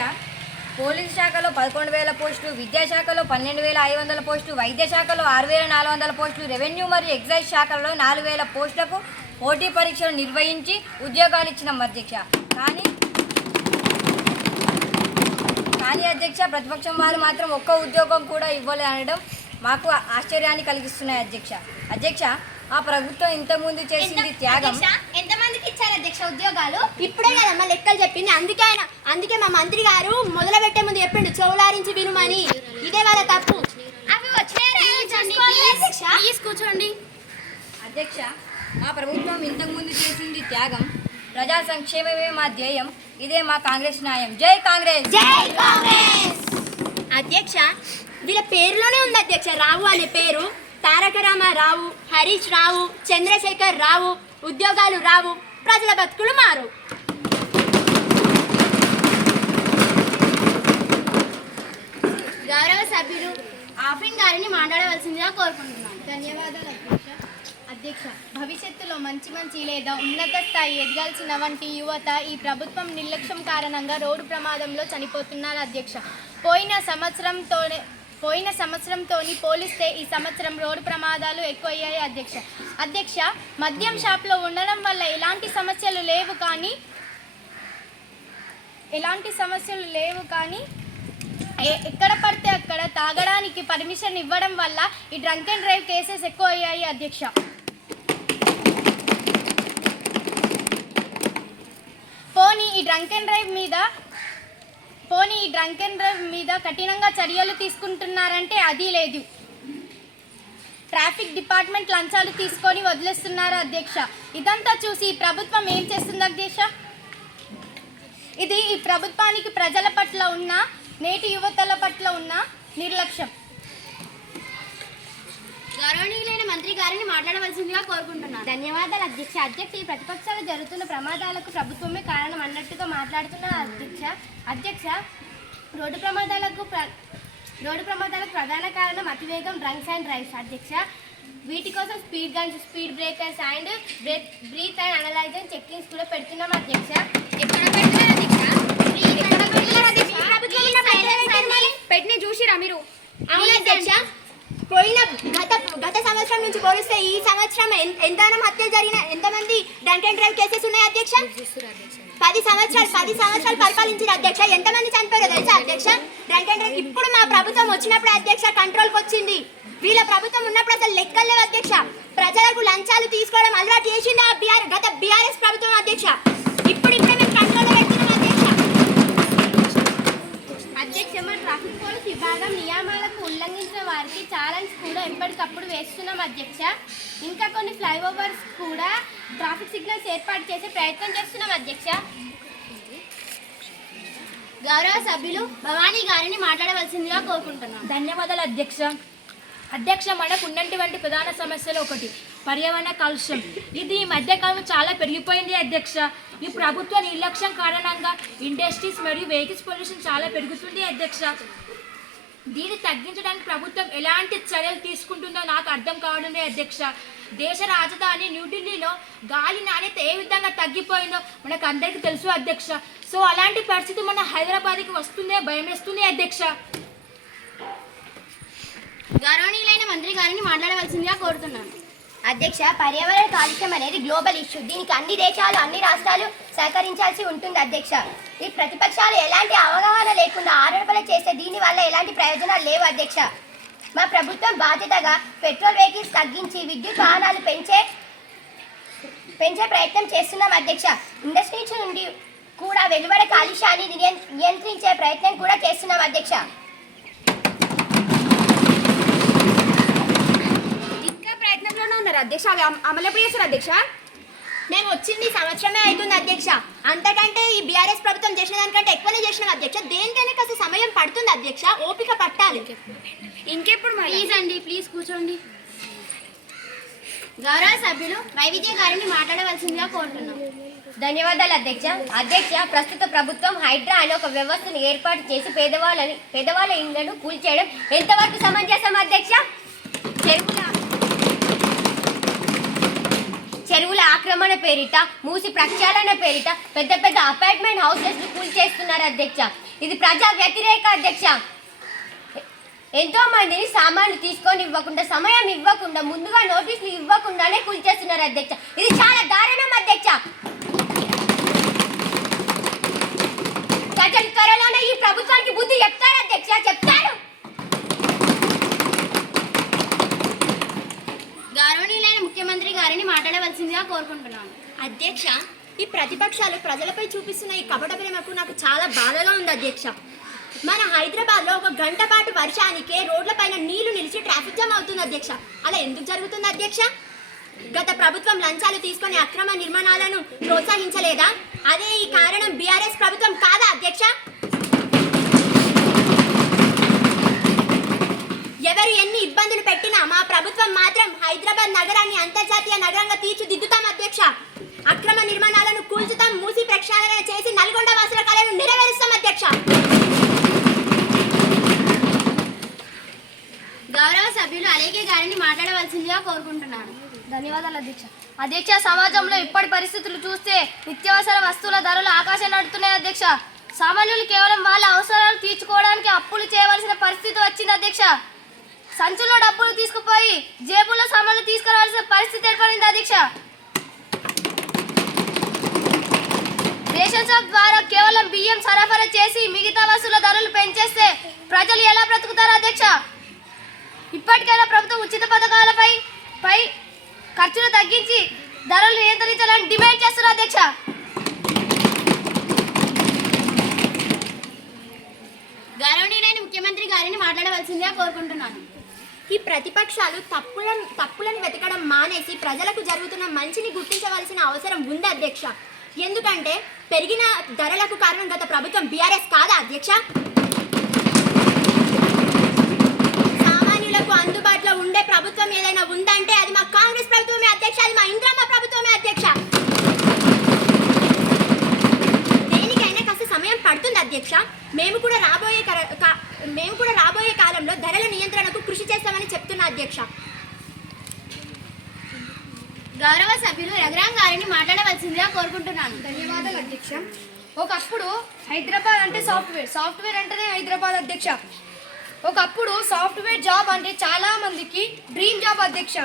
పోలీస్ శాఖలో 11,000 పోస్టులు, విద్యాశాఖలో 12,500 పోస్టులు, వైద్య శాఖలో 6,400 పోస్టులు, రెవెన్యూ మరియు ఎక్సైజ్ శాఖలో 4,000 పోస్టులకు పోటీ పరీక్షలు నిర్వహించి ఉద్యోగాలు ఇచ్చినాం అధ్యక్ష. కానీ అధ్యక్ష, ప్రతిపక్షం వారు మాత్రం ఒక్క ఉద్యోగం కూడా ఇవ్వలేదు అనడం మాకు ఆశ్చర్యాన్ని కలిగిస్తున్నాయి అధ్యక్ష. ఆ ప్రభుత్వం ఇంతకుముందు చేసింది త్యాగం. ఎంతమందికి ఇచ్చారు అధ్యక్ష ఉద్యోగాలు? ఇప్పుడే కదమ్మా లెక్కలు చెప్పింది. అందుకే మా మంత్రి గారు మొదలు పెట్టే ముందు చెప్పిండు చౌలారించి వినుమని. ఇదే వాళ్ళ తప్పు. అవి కూర్చోండి అధ్యక్ష. ఆ ప్రభుత్వం ఇంతకుముందు చేసింది త్యాగం. ప్రజా సంక్షేమమే మా ధ్యేయం. ఇదే మా కాంగ్రెస్ న్యాయం. జై కాంగ్రెస్, జై కాంగ్రెస్. అధ్యక్ష, వీళ్ళ పేరులోనే ఉంది అధ్యక్ష రావు అనే పేరు. తారక రామారావు, హరీష్ రావు, చంద్రశేఖర్ రావు. ఉద్యోగాలు రావు, ప్రజల బతుకులు మారు. గౌరవ సభ్యులు ఆఫ్రిన్ గారిని మాట్లాడవలసిందిగా కోరుకుంటున్నాను. ధన్యవాదాలు అధ్యక్ష. భవిష్యత్తులో మంచి లేదా ఉన్నత స్థాయి ఎదగాల్సిన వంటి యువత ఈ ప్రభుత్వం నిర్లక్ష్యం కారణంగా రోడ్డు ప్రమాదంలో చనిపోతున్నారు అధ్యక్ష. పోయిన సంవత్సరంతోని పోలిస్తే ఈ సంవత్సరం రోడ్డు ప్రమాదాలు ఎక్కువయ్యాయి అధ్యక్ష. మద్యం షాప్లో ఉండడం వల్ల ఎలాంటి సమస్యలు లేవు కానీ ఎక్కడ పడితే అక్కడ తాగడానికి పర్మిషన్ ఇవ్వడం వల్ల ఈ డ్రంక్ అండ్ డ్రైవ్ కేసెస్ ఎక్కువ అయ్యాయి అధ్యక్ష. పోనీ ఈ డ్రంక్ అండ్ డ్రైవ్ మీద కఠినంగా చర్యలు తీసుకుంటున్నారంటే అది లేదు. ట్రాఫిక్ డిపార్ట్మెంట్ లంచాలు తీసుకొని వదిలేస్తున్నారు అధ్యక్ష. ఇదంతా చూసి ఈ ప్రభుత్వం ఏం చేస్తుంది అధ్యక్ష? ఇది ఈ ప్రభుత్వానికి ప్రజల పట్ల ఉన్న, నేటి యువతల పట్ల ఉన్న నిర్లక్ష్యం. గౌరవనీయులైన మంత్రి గారిని మాట్లాడవలసిందిగా కోరుకుంటున్నాను. ధన్యవాదాలు అధ్యక్ష. ఈ ప్రతిపక్షాలు జరుగుతున్న ప్రమాదాలకు ప్రభుత్వమే కారణం అన్నట్టుగా మాట్లాడుతున్నారు అధ్యక్ష. రోడ్డు ప్రమాదాలకు ప్రధాన కారణం అతివేగం, డ్రంక్స్ అండ్ డ్రైవ్స్ అధ్యక్ష. వీటి కోసం speed guns, speed breakers and breath and analyser checkings కూడా పెడుతున్నాం అధ్యక్ష. పెట్టిన చూసిరా మీరు? అవును అధ్యక్ష. పోయిన గత సంవత్సరం నుంచి పోలిస్తే ఈ సంవత్సరం ఎంతగానో హత్యలు జరిగిన, ఎంతమంది డ్రంక్ అండ్ డ్రైవ్ కేసెస్ ఉన్నాయి అధ్యక్ష? 10 సంవత్సరాలు పరిపాలించిన అధ్యక్ష ఎంతమంది చనిపోయారో తెలుసా అధ్యక్ష? డ్రంక్ అండ్ డ్రైవ్ ఇప్పుడు మా ప్రభుత్వం వచ్చినప్పుడు అధ్యక్ష కంట్రోల్కి వచ్చింది. వీళ్ళ ప్రభుత్వం ఉన్నప్పుడు అసలు లెక్కలు లేవు అధ్యక్ష. ప్రజలకు లంచాలు తీసుకోవడం అలవాటు చేసింది గత బీఆర్ఎస్ ప్రభుత్వం అధ్యక్ష. ఇప్పుడే మేము కంట్రోల్ పెడుతున్నాం అధ్యక్ష. మా ట్రాఫిక్ పోలీస్ విభాగం నియమాలకు ఉల్లంఘించిన వారికి ఛాలెంజ్ కూడా ఎప్పటికప్పుడు వేస్తున్నాం అధ్యక్ష. ఇంకా కొన్ని ఫ్లైఓవర్స్ కూడా ట్రాఫిక్ సిగ్నల్స్ ఏర్పాటు చేసే ప్రయత్నం చేస్తున్నాం అధ్యక్ష. గౌరవ సభ్యులు భవానీ గారిని మాట్లాడవలసిందిగా కోరుకుంటున్నాం. ధన్యవాదాలు అధ్యక్ష. మనకు ఉన్నటువంటి ప్రధాన సమస్యలు ఒకటి పర్యావరణ కాలుష్యం. ఇది ఈ మధ్యకాలంలో చాలా పెరిగిపోయింది అధ్యక్ష. ఈ ప్రభుత్వ నిర్లక్ష్యం కారణంగా ఇండస్ట్రీస్ మరియు వెహికల్స్ పొల్యూషన్ చాలా పెరుగుతుంది అధ్యక్ష. దీన్ని తగ్గించడానికి ప్రభుత్వం ఎలాంటి చర్యలు తీసుకుంటుందో నాకు అర్థం కావడం లేదు అధ్యక్ష. దేశ రాజధాని న్యూఢిల్లీలో గాలి నాణ్యత ఏ విధంగా తగ్గిపోయిందో మనకు అందరికీ తెలుసు అధ్యక్ష. సో అలాంటి పరిస్థితి మన హైదరాబాద్కి వస్తుందే భయం వేస్తుంది అధ్యక్ష. గౌరవనీయులైన మంత్రి గారిని మాట్లాడవలసిందిగా కోరుతున్నాను. అధ్యక్ష, పర్యావరణ కాలుష్యం అనేది గ్లోబల్ ఇష్యూ. దీనికి అన్ని దేశాలు, అన్ని రాష్ట్రాలు సహకరించాల్సి ఉంటుంది అధ్యక్ష. ఈ ప్రతిపక్షాలు ఎలాంటి అవగాహన లేకుండా ఆరోపణలు చేస్తే దీనివల్ల ఎలాంటి ప్రయోజనాలు లేవు అధ్యక్ష. మా ప్రభుత్వం బాధ్యతగా పెట్రోల్ వెహికల్స్ తగ్గించి విద్యుత్ వాహనాలు పెంచే ప్రయత్నం చేస్తున్నాం అధ్యక్ష. ఇండస్ట్రీస్ నుండి కూడా వెలువడే కాలుష్యాన్ని నియంత్రించే ప్రయత్నం కూడా చేస్తున్నాం అధ్యక్ష. అధ్యక్ష అమలు ఎప్పుడు చేస్తారు అధ్యక్ష? మేము వచ్చింది సంవత్సరమే అవుతుంది అధ్యక్ష. అంతకంటే ఈ బీఆర్ఎస్ ప్రభుత్వం చేసిన దానికంటే ఎక్కువనే చేసినాం అధ్యక్ష. దేనికైనా కాస్త సమయం పడుతుంది అధ్యక్ష, ఓపిక పట్టాలి. ఇంకెప్పుడు ప్లీజ్ అండి, ప్లీజ్ కూర్చోండి. గౌరవ సభ్యులు వైవిజయ గారిని మాట్లాడవలసిందిగా కోరుతున్నాం. ధన్యవాదాలు అధ్యక్ష. ప్రస్తుత ప్రభుత్వం హైడ్రా అనే ఒక వ్యవస్థను ఏర్పాటు చేసి పేదవాళ్ళ ఇళ్లను కూల్చేయడం ఎంతవరకు సమంజసం అధ్యక్ష? చెరువుల ఆక్రమణ పేరిట, మూసి ప్రక్షాళన పేరిట పెద్ద పెద్ద అపార్ట్మెంట్ హౌసెస్ కూల్చేస్తున్నారు అధ్యక్ష. ఇది ప్రజా వ్యతిరేక అధ్యక్ష. ఎంతో మందిని సామాన్లు తీసుకొని ఇవ్వకుండా, సమయం ఇవ్వకుండా, ముందుగా నోటీసులు ఇవ్వకుండానే కూల్చేస్తున్నారు అధ్యక్ష. ఇది చాలా దారుణం అధ్యక్ష. ప్రజలు త్వరలోనే ఈ ప్రభుత్వానికి బుద్ధి చెప్తారు అధ్యక్ష, చెప్తారు. గౌరవనీయులైన ముఖ్యమంత్రి గారిని మాట్లాడవలసిందిగా కోరుకుంటున్నాను. అధ్యక్ష, ఈ ప్రతిపక్షాలు ప్రజలపై చూపిస్తున్న ఈ కపట ప్రేమకు నాకు చాలా బాధగా ఉంది అధ్యక్ష. మన హైదరాబాద్లో 1 గంట పాటు వర్షానికే రోడ్లపైన నీళ్లు నిలిచి ట్రాఫిక్ జామ్ అవుతుంది అధ్యక్ష. అలా ఎందుకు జరుగుతుంది అధ్యక్ష? గత ప్రభుత్వం లంచాలు తీసుకొని అక్రమ నిర్మాణాలను ప్రోత్సహించలేదా? అదే ఈ కారణం బీఆర్ఎస్ ప్రభుత్వం కాదా అధ్యక్ష? ఎవరు ఎన్ని ఇబ్బందులు పెట్టినా మా ప్రభుత్వం మాత్రం హైదరాబాద్ నగరాన్ని అంతర్జాతీయ నగరంగా తీర్చిదిద్దుతాం అధ్యక్ష. అక్రమ నిర్మాణాలను కూల్చుతాం, మూసి ప్రక్షాళన చేసి నల్గొండ వాసుల కళను నెరవేరుస్తాం అధ్యక్ష. గౌరవ సభ్యులు అలేఖ్య గారిని మాట్లాడవలసిందిగా కోరుకుంటున్నాను. ధన్యవాదాలు అధ్యక్ష. సమాజంలో ఇప్పటి పరిస్థితులు చూస్తే నిత్యావసర వస్తువుల ధరలు ఆకాశం నడుతున్నాయి అధ్యక్ష. సామాన్యులు కేవలం వాళ్ళ అవసరాలు తీర్చుకోవడానికి అప్పులు చేయవలసిన పరిస్థితి వచ్చింది అధ్యక్ష. సంచుల్లో డబ్బులు తీసుకుపోయి జేబుల్లో సామాన్లు తీసుకురావాల్సిన పరిస్థితి ఏర్పడింది అధ్యక్ష. రేషన్ షాప్ ద్వారా కేవలం బియ్యం సరఫరా చేసి మిగతా వస్తువుల ధరలు పెంచేస్తే ప్రజలు ఎలా బ్రతుకుతారు అధ్యక్ష? ఇప్పటికైనా ప్రభుత్వం ఉచిత పథకాలపై ఖర్చులు తగ్గించి ధరలు నియంత్రించాలని డిమాండ్ చేస్తున్నారు అధ్యక్ష. గౌరవనీయులైన ముఖ్యమంత్రి గారిని మాట్లాడవలసిందిగా కోరుకుంటున్నాను. ఈ ప్రతిపక్షాలు తప్పులను వెతకడం మానేసి ప్రజలకు జరుగుతున్న మంచిని గుర్తించవలసిన అవసరం ఉంది అధ్యక్ష. ఎందుకంటే పెరిగిన ధరలకు కారణం గత ప్రభుత్వం బీఆర్ఎస్ కాదా అధ్యక్ష? సామాన్యులకు అందుబాటులో ఉండే ప్రభుత్వం ఏదైనా ఉందంటే అది మా కాంగ్రెస్ ప్రభుత్వమే అధ్యక్ష, అది మా ఇందిరమ్మ ప్రభుత్వమే అధ్యక్ష. దేనికైనా కాస్త సమయం పడుతుంది అధ్యక్ష. మేము కూడా రాబోయే కాలంలో ధరల నియంత్రణకు కృషి చేస్తామని చెప్తున్నా అధ్యక్ష. గౌరవ సభ్యులు రఘురాం గారిని మాట్లాడవలసిందిగా కోరుకుంటున్నాను. ధన్యవాదాలు అధ్యక్ష. ఒకప్పుడు హైదరాబాద్ అంటే సాఫ్ట్వేర్ అంటేనే హైదరాబాద్ అధ్యక్ష. ఒకప్పుడు సాఫ్ట్వేర్ జాబ్ అంటే చాలా మందికి డ్రీమ్ జాబ్ అధ్యక్ష.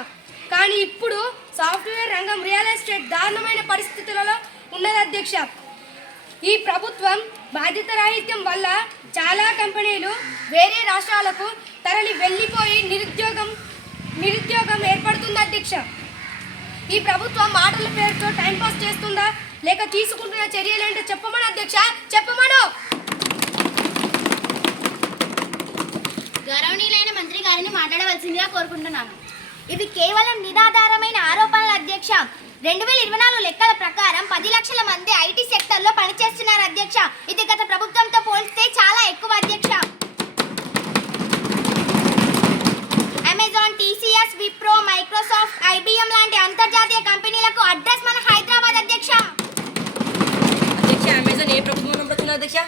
కానీ ఇప్పుడు సాఫ్ట్వేర్ రంగం రియల్ ఎస్టేట్ దారుణమైన పరిస్థితులలో ఉన్నది అధ్యక్ష. ఈ ప్రభుత్వం బాధ్యత రాహిత్యం వల్ల చాలా కంపెనీలు వేరే రాష్ట్రాలకు తరలి వెళ్ళిపోయి నిరుద్యోగం ఏర్పడుతుంది అధ్యక్ష. ఈ ప్రభుత్వం మాటల పేరుతో టైంపాస్ చేస్తుందా లేక తీసుకుంటున్న చర్యలేంటో చెప్పమను అధ్యక్ష, చెప్పమను. గౌరవనీయులైన మంత్రి గారిని మాట్లాడవలసిందిగా కోరుకుంటున్నాను. ఇది కేవలం నిరాధారమైన ఆరోపణలు అధ్యక్ష. 2024 లెక్కల ప్రకారం 10 లక్షల మంది ఐటీ సెక్టర్లో పనిచేస్తున్నారు అధ్యక్ష. ఇది గత ప్రభుత్వంతో పోల్చితే చాలా ఎక్కువ అధ్యక్ష. Amazon, TCS, Wipro, Microsoft, IBM లాంటి అంతర్జాతీయ కంపెనీలకు అడ్రస్ మన హైదరాబాద్ అధ్యక్ష. అమెజాన్ ఏ ప్రభుత్వం పడుతుంది అధ్యక్ష?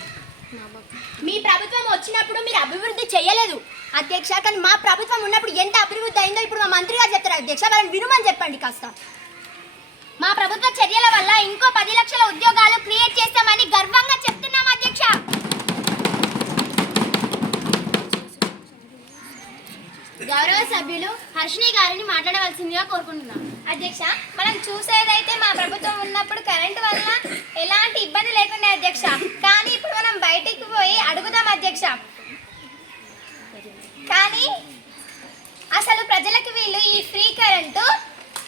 మీ ప్రభుత్వం వచ్చినప్పుడు మీరు అభివృద్ధి చేయలేదు అధ్యక్ష, కానీ మా ప్రభుత్వం ఉన్నప్పుడు ఎంత అభివృద్ధి అయిందో ఇప్పుడు మా మంత్రి గారు చెప్తారు అధ్యక్ష. వాళ్ళని వినుమని చెప్పండి కాస్త. మా ప్రభుత్వ చర్యల వల్ల ఇంకో 10 లక్షల ఉద్యోగాలు క్రియేట్ చేస్తామని గర్వంగా చెప్తున్నాం అధ్యక్ష. గౌరవ సభ్యులు హర్షిని గారిని మాట్లాడవలసిందిగా కోరుకుంటున్నాం. అధ్యక్ష, మనం చూసేదైతే మా ప్రభుత్వం ఉన్నప్పుడు కరెంటు వల్ల ఎలాంటి ఇబ్బంది లేకుండా అధ్యక్ష. కానీ ఇప్పుడు మనం బయటికి పోయి అడుగుదాం అధ్యక్ష. కానీ అసలు ప్రజలకు వీళ్ళు ఈ ఫ్రీ కరెంటు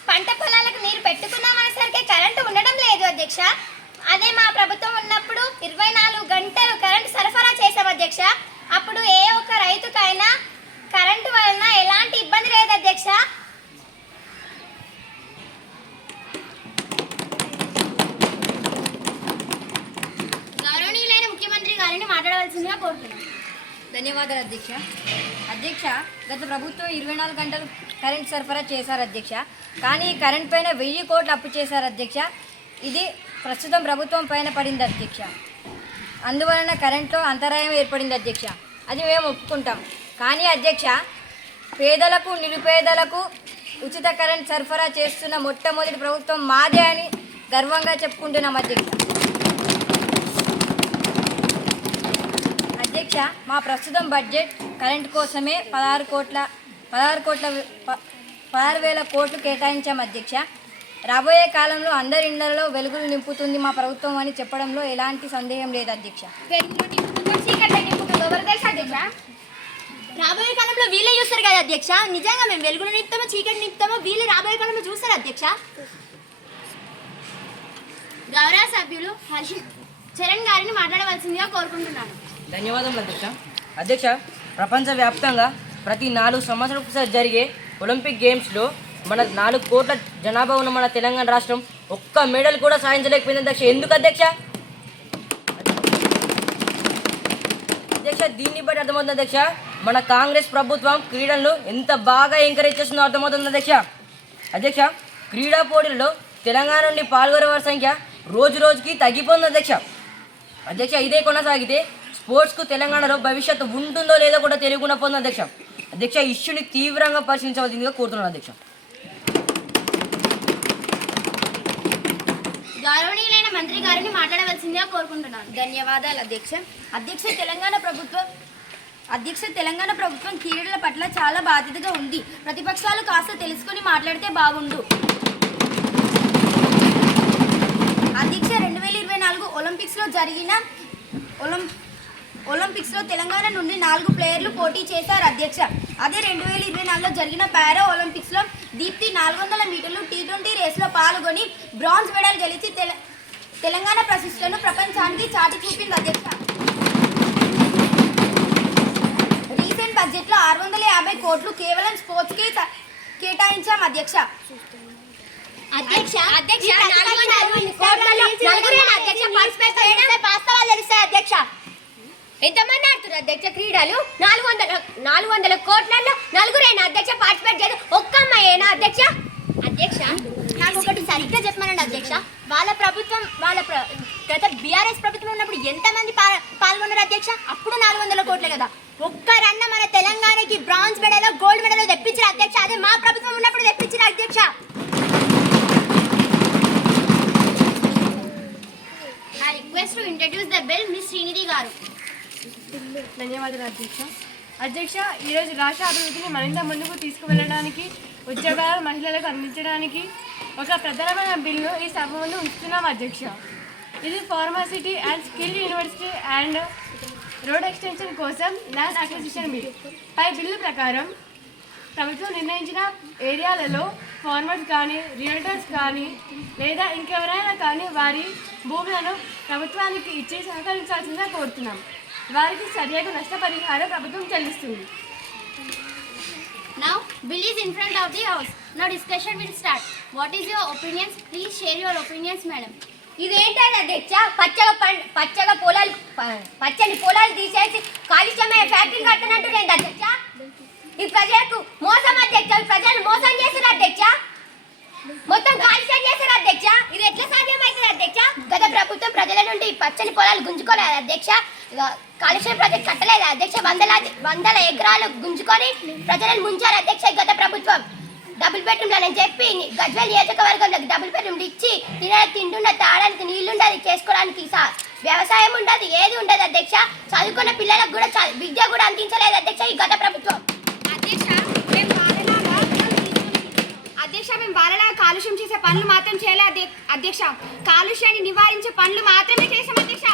పంట పొలాలకు నీరు పెట్టుకున్నామనేసరికి కరెంటు ఉండడం లేదు అధ్యక్ష. అదే మా ప్రభుత్వం ఉన్నప్పుడు 24 గంటలు కరెంటు సరఫరా చేసాం అధ్యక్ష. అప్పుడు ఏ ఒక్క రైతుకైనా కరెంటు వలన ఎలాంటి ఇబ్బంది లేదు అధ్యక్ష. గౌరవనీయులైన ముఖ్యమంత్రి గారిని మాట్లాడవలసిందిగా కోరుతున్నాను. ధన్యవాదాలు అధ్యక్ష. అధ్యక్ష, గత ప్రభుత్వం 24 గంటలు కరెంట్ సరఫరా చేశారు అధ్యక్ష. కానీ కరెంట్ పైన 1000 కోట్లు అప్పు చేశారు అధ్యక్ష. ఇది ప్రస్తుతం ప్రభుత్వం పైన పడింది అధ్యక్ష. అందువలన కరెంట్లో అంతరాయం ఏర్పడింది అధ్యక్ష. అది మేము ఒప్పుకుంటాం. కానీ అధ్యక్ష, పేదలకు నిరుపేదలకు ఉచిత కరెంట్ సరఫరా చేస్తున్న మొట్టమొదటి ప్రభుత్వం మాదే అని గర్వంగా చెప్పుకుంటున్నాం అధ్యక్ష. అధ్యక్ష, మా ప్రస్తుతం బడ్జెట్ కరెంట్ కోసమే 16,000 కోట్లు కేటాయించాం అధ్యక్ష. రాబోయే కాలంలో అందరి ఇళ్లలో వెలుగులు నింపుతుంది మా ప్రభుత్వం అని చెప్పడంలో ఎలాంటి సందేహం లేదు అధ్యక్ష. రాబోయే కాలంలో వీళ్ళే చూస్తారు కదా అధ్యక్ష. నిజంగా మేము వెలుగులు నింపుతామో చీకటి నింపుతామో వీళ్ళు రాబోయే కాలంలో చూస్తారు అధ్యక్ష. గౌరవ సభ్యులు చరణ్ గారిని మాట్లాడవలసిందిగా కోరుకుంటున్నాను. ధన్యవాదములు అధ్యక్ష. అధ్యక్ష, ప్రపంచవ్యాప్తంగా ప్రతి 4 సంవత్సరాలకు ఒకసారి జరిగే ఒలింపిక్ గేమ్స్లో మన 4 కోట్ల జనాభా ఉన్న మన తెలంగాణ రాష్ట్రం ఒక్క మెడల్ కూడా సాధించలేకపోయింది అధ్యక్ష. ఎందుకు అధ్యక్ష? అధ్యక్ష, దీన్ని బట్టి అర్థమవుతుంది అధ్యక్ష, మన కాంగ్రెస్ ప్రభుత్వం క్రీడలను ఎంత బాగా ఎంకరేజ్ చేస్తుందో అర్థమవుతుంది అధ్యక్ష. అధ్యక్ష, క్రీడా పోటీల్లో తెలంగాణ నుండి పాల్గొనే వారి సంఖ్య రోజు రోజుకి తగ్గిపోతుంది అధ్యక్ష. అధ్యక్ష, ఇదే కొనసాగితే స్పోర్ట్స్కు తెలంగాణలో భవిష్యత్తు ఉంటుందో లేదో కూడా తెలియకుండా పోతుంది అధ్యక్ష. అధ్యక్ష, ఇష్యూని తీవ్రంగా పరిశీలించవలసిందిగా కోరుతున్నాను అధ్యక్ష. గౌరవనీయులైన మంత్రి గారిని మాట్లాడవలసిందిగా కోరుకుంటున్నాను. ధన్యవాదాలు అధ్యక్ష. అధ్యక్ష, తెలంగాణ ప్రభుత్వం క్రీడల పట్ల చాలా బాధ్యతగా ఉంది. ప్రతిపక్షాలు కాస్త తెలుసుకొని మాట్లాడితే బాగుండు. అధ్యక్ష, 2024 ఒలింపిక్ జరిగిన ఒలింపిక్స్లో తెలంగాణ నుండి 4 ప్లేయర్లు పోటీ చేశారు అధ్యక్ష. అదే 2024లో జరిగిన పారా ఒలింపిక్స్లో దీప్తి 400 మీటర్లు T20 రేసులో పాల్గొని బ్రాంజ్ మెడల్ గెలిచి తెలంగాణ ప్రతిష్టను ప్రపంచానికి చాటి చూపింది అధ్యక్ష. రీసెంట్ బడ్జెట్లో 650 కోట్లు కేవలం స్పోర్ట్స్కి కేటాయించాం అధ్యక్ష. అధ్యక్ష అధ్యక్ష, ఈ ప్రతిపక్ష 450 కోట్లలో నలుగురేనా అధ్యక్ష participate చేయడం? వాస్తవాలు తెలుస్తాయి అధ్యక్ష. ఎంతమంది ఆడుతున్నారు అధ్యక్ష క్రీడలు? 400 కోట్లలో నలుగురేనా అధ్యక్ష పార్టిసిపేట్ చేయడం? ఒక్క అమ్మాయేనా అధ్యక్ష? అధ్యక్ష నాకు ఒకటి సరిగ్గా చెప్పమనండి అధ్యక్ష. వాళ్ళ ప్రభుత్వం గత బీఆర్ఎస్ ప్రభుత్వం ఉన్నప్పుడు ఎంతమంది పాల్గొన్నారు అధ్యక్ష? అప్పుడు 400 కోట్లే కదా. ఒక్కరన్న మన తెలంగాణకి బ్రాంజ్ మెడల్ గోల్డ్ మెడల్ తెప్పించారు అధ్యక్ష. అదే మా ప్రభుత్వం ఉన్నప్పుడు తెప్పించారు అధ్యక్ష. I request to introduce the bill, Miss Srinidhi గారు. ధన్యవాదాలు అధ్యక్ష. అధ్యక్ష, ఈరోజు రాష్ట్ర అభివృద్ధిని మరింత ముందుకు తీసుకువెళ్ళడానికి, ఉద్యోగాలు మహిళలకు అందించడానికి ఒక ప్రధానమైన బిల్లు ఈ సభ ముందు ఉంచుతున్నాం అధ్యక్ష. ఇది ఫార్మసిటీ and skill university and road extension కోసం ల్యాండ్ అక్విజిషన్ బిల్. పై బిల్లు ప్రకారం ప్రభుత్వం నిర్ణయించిన ఏరియాలలో ఫార్మర్స్ కానీ, రియల్టర్స్ కానీ లేదా ఇంకెవరైనా కానీ వారి భూములను ప్రభుత్వానికి ఇచ్చి సహకరించాల్సిందిగా కోరుతున్నాం. వారికి సరిగ్గా నష్టపరిహారం ప్రభుత్వం చెల్లిస్తుంది. Now, bill is in front of the house. Now discussion will start. What is your opinions? Please share your opinions, madam. ఇదేంటది అధ్యక్ష? పచ్చని పొలాలు తీసేసి కాలుష్యమయ్యే ఫ్యాక్టరీలు కట్టనంటున్నాయి అధ్యక్ష. ఈ ప్రజలకు మోసం అధ్యక్ష. ఈ ప్రజలు మోసం చేశారు అధ్యక్ష. మొత్తం కాలుష్యం చేశారు అధ్యక్ష. ఇది ఎట్లా సాధ్యమవుతుంది అధ్యక్ష? గత ప్రభుత్వం ప్రజల నుండి పచ్చని పొలాలు గుంజుకోలేదు అధ్యక్ష. కాలుష్యం ప్రాజెక్ట్ కట్టలేదు అధ్యక్ష. వందల ఎకరాలు గుంజుకొని ప్రజలను ముంచారు అధ్యక్ష గత ప్రభుత్వం. డబుల్ బెడ్రూమ్లని చెప్పి గజ్వేల్ నియోజకవర్గంలోకి డబుల్ బెడ్రూమ్లు ఇచ్చి తింటున్న తాగడానికి నీళ్లుండదు, చేసుకోవడానికి వ్యవసాయం ఉండదు, ఏది ఉండదు అధ్యక్ష. చదువుకున్న పిల్లలకు కూడా విద్య కూడా అందించలేదు అధ్యక్ష ఈ గత ప్రభుత్వం. అధ్యక్ష, మేము బాలలా కాలుష్యం చేసే పనులు మాత్రం చేయలేదు అధ్యక్ష. కాలుష్యాన్ని నివారించే పనులు మాత్రమే చేసాం అధ్యక్ష.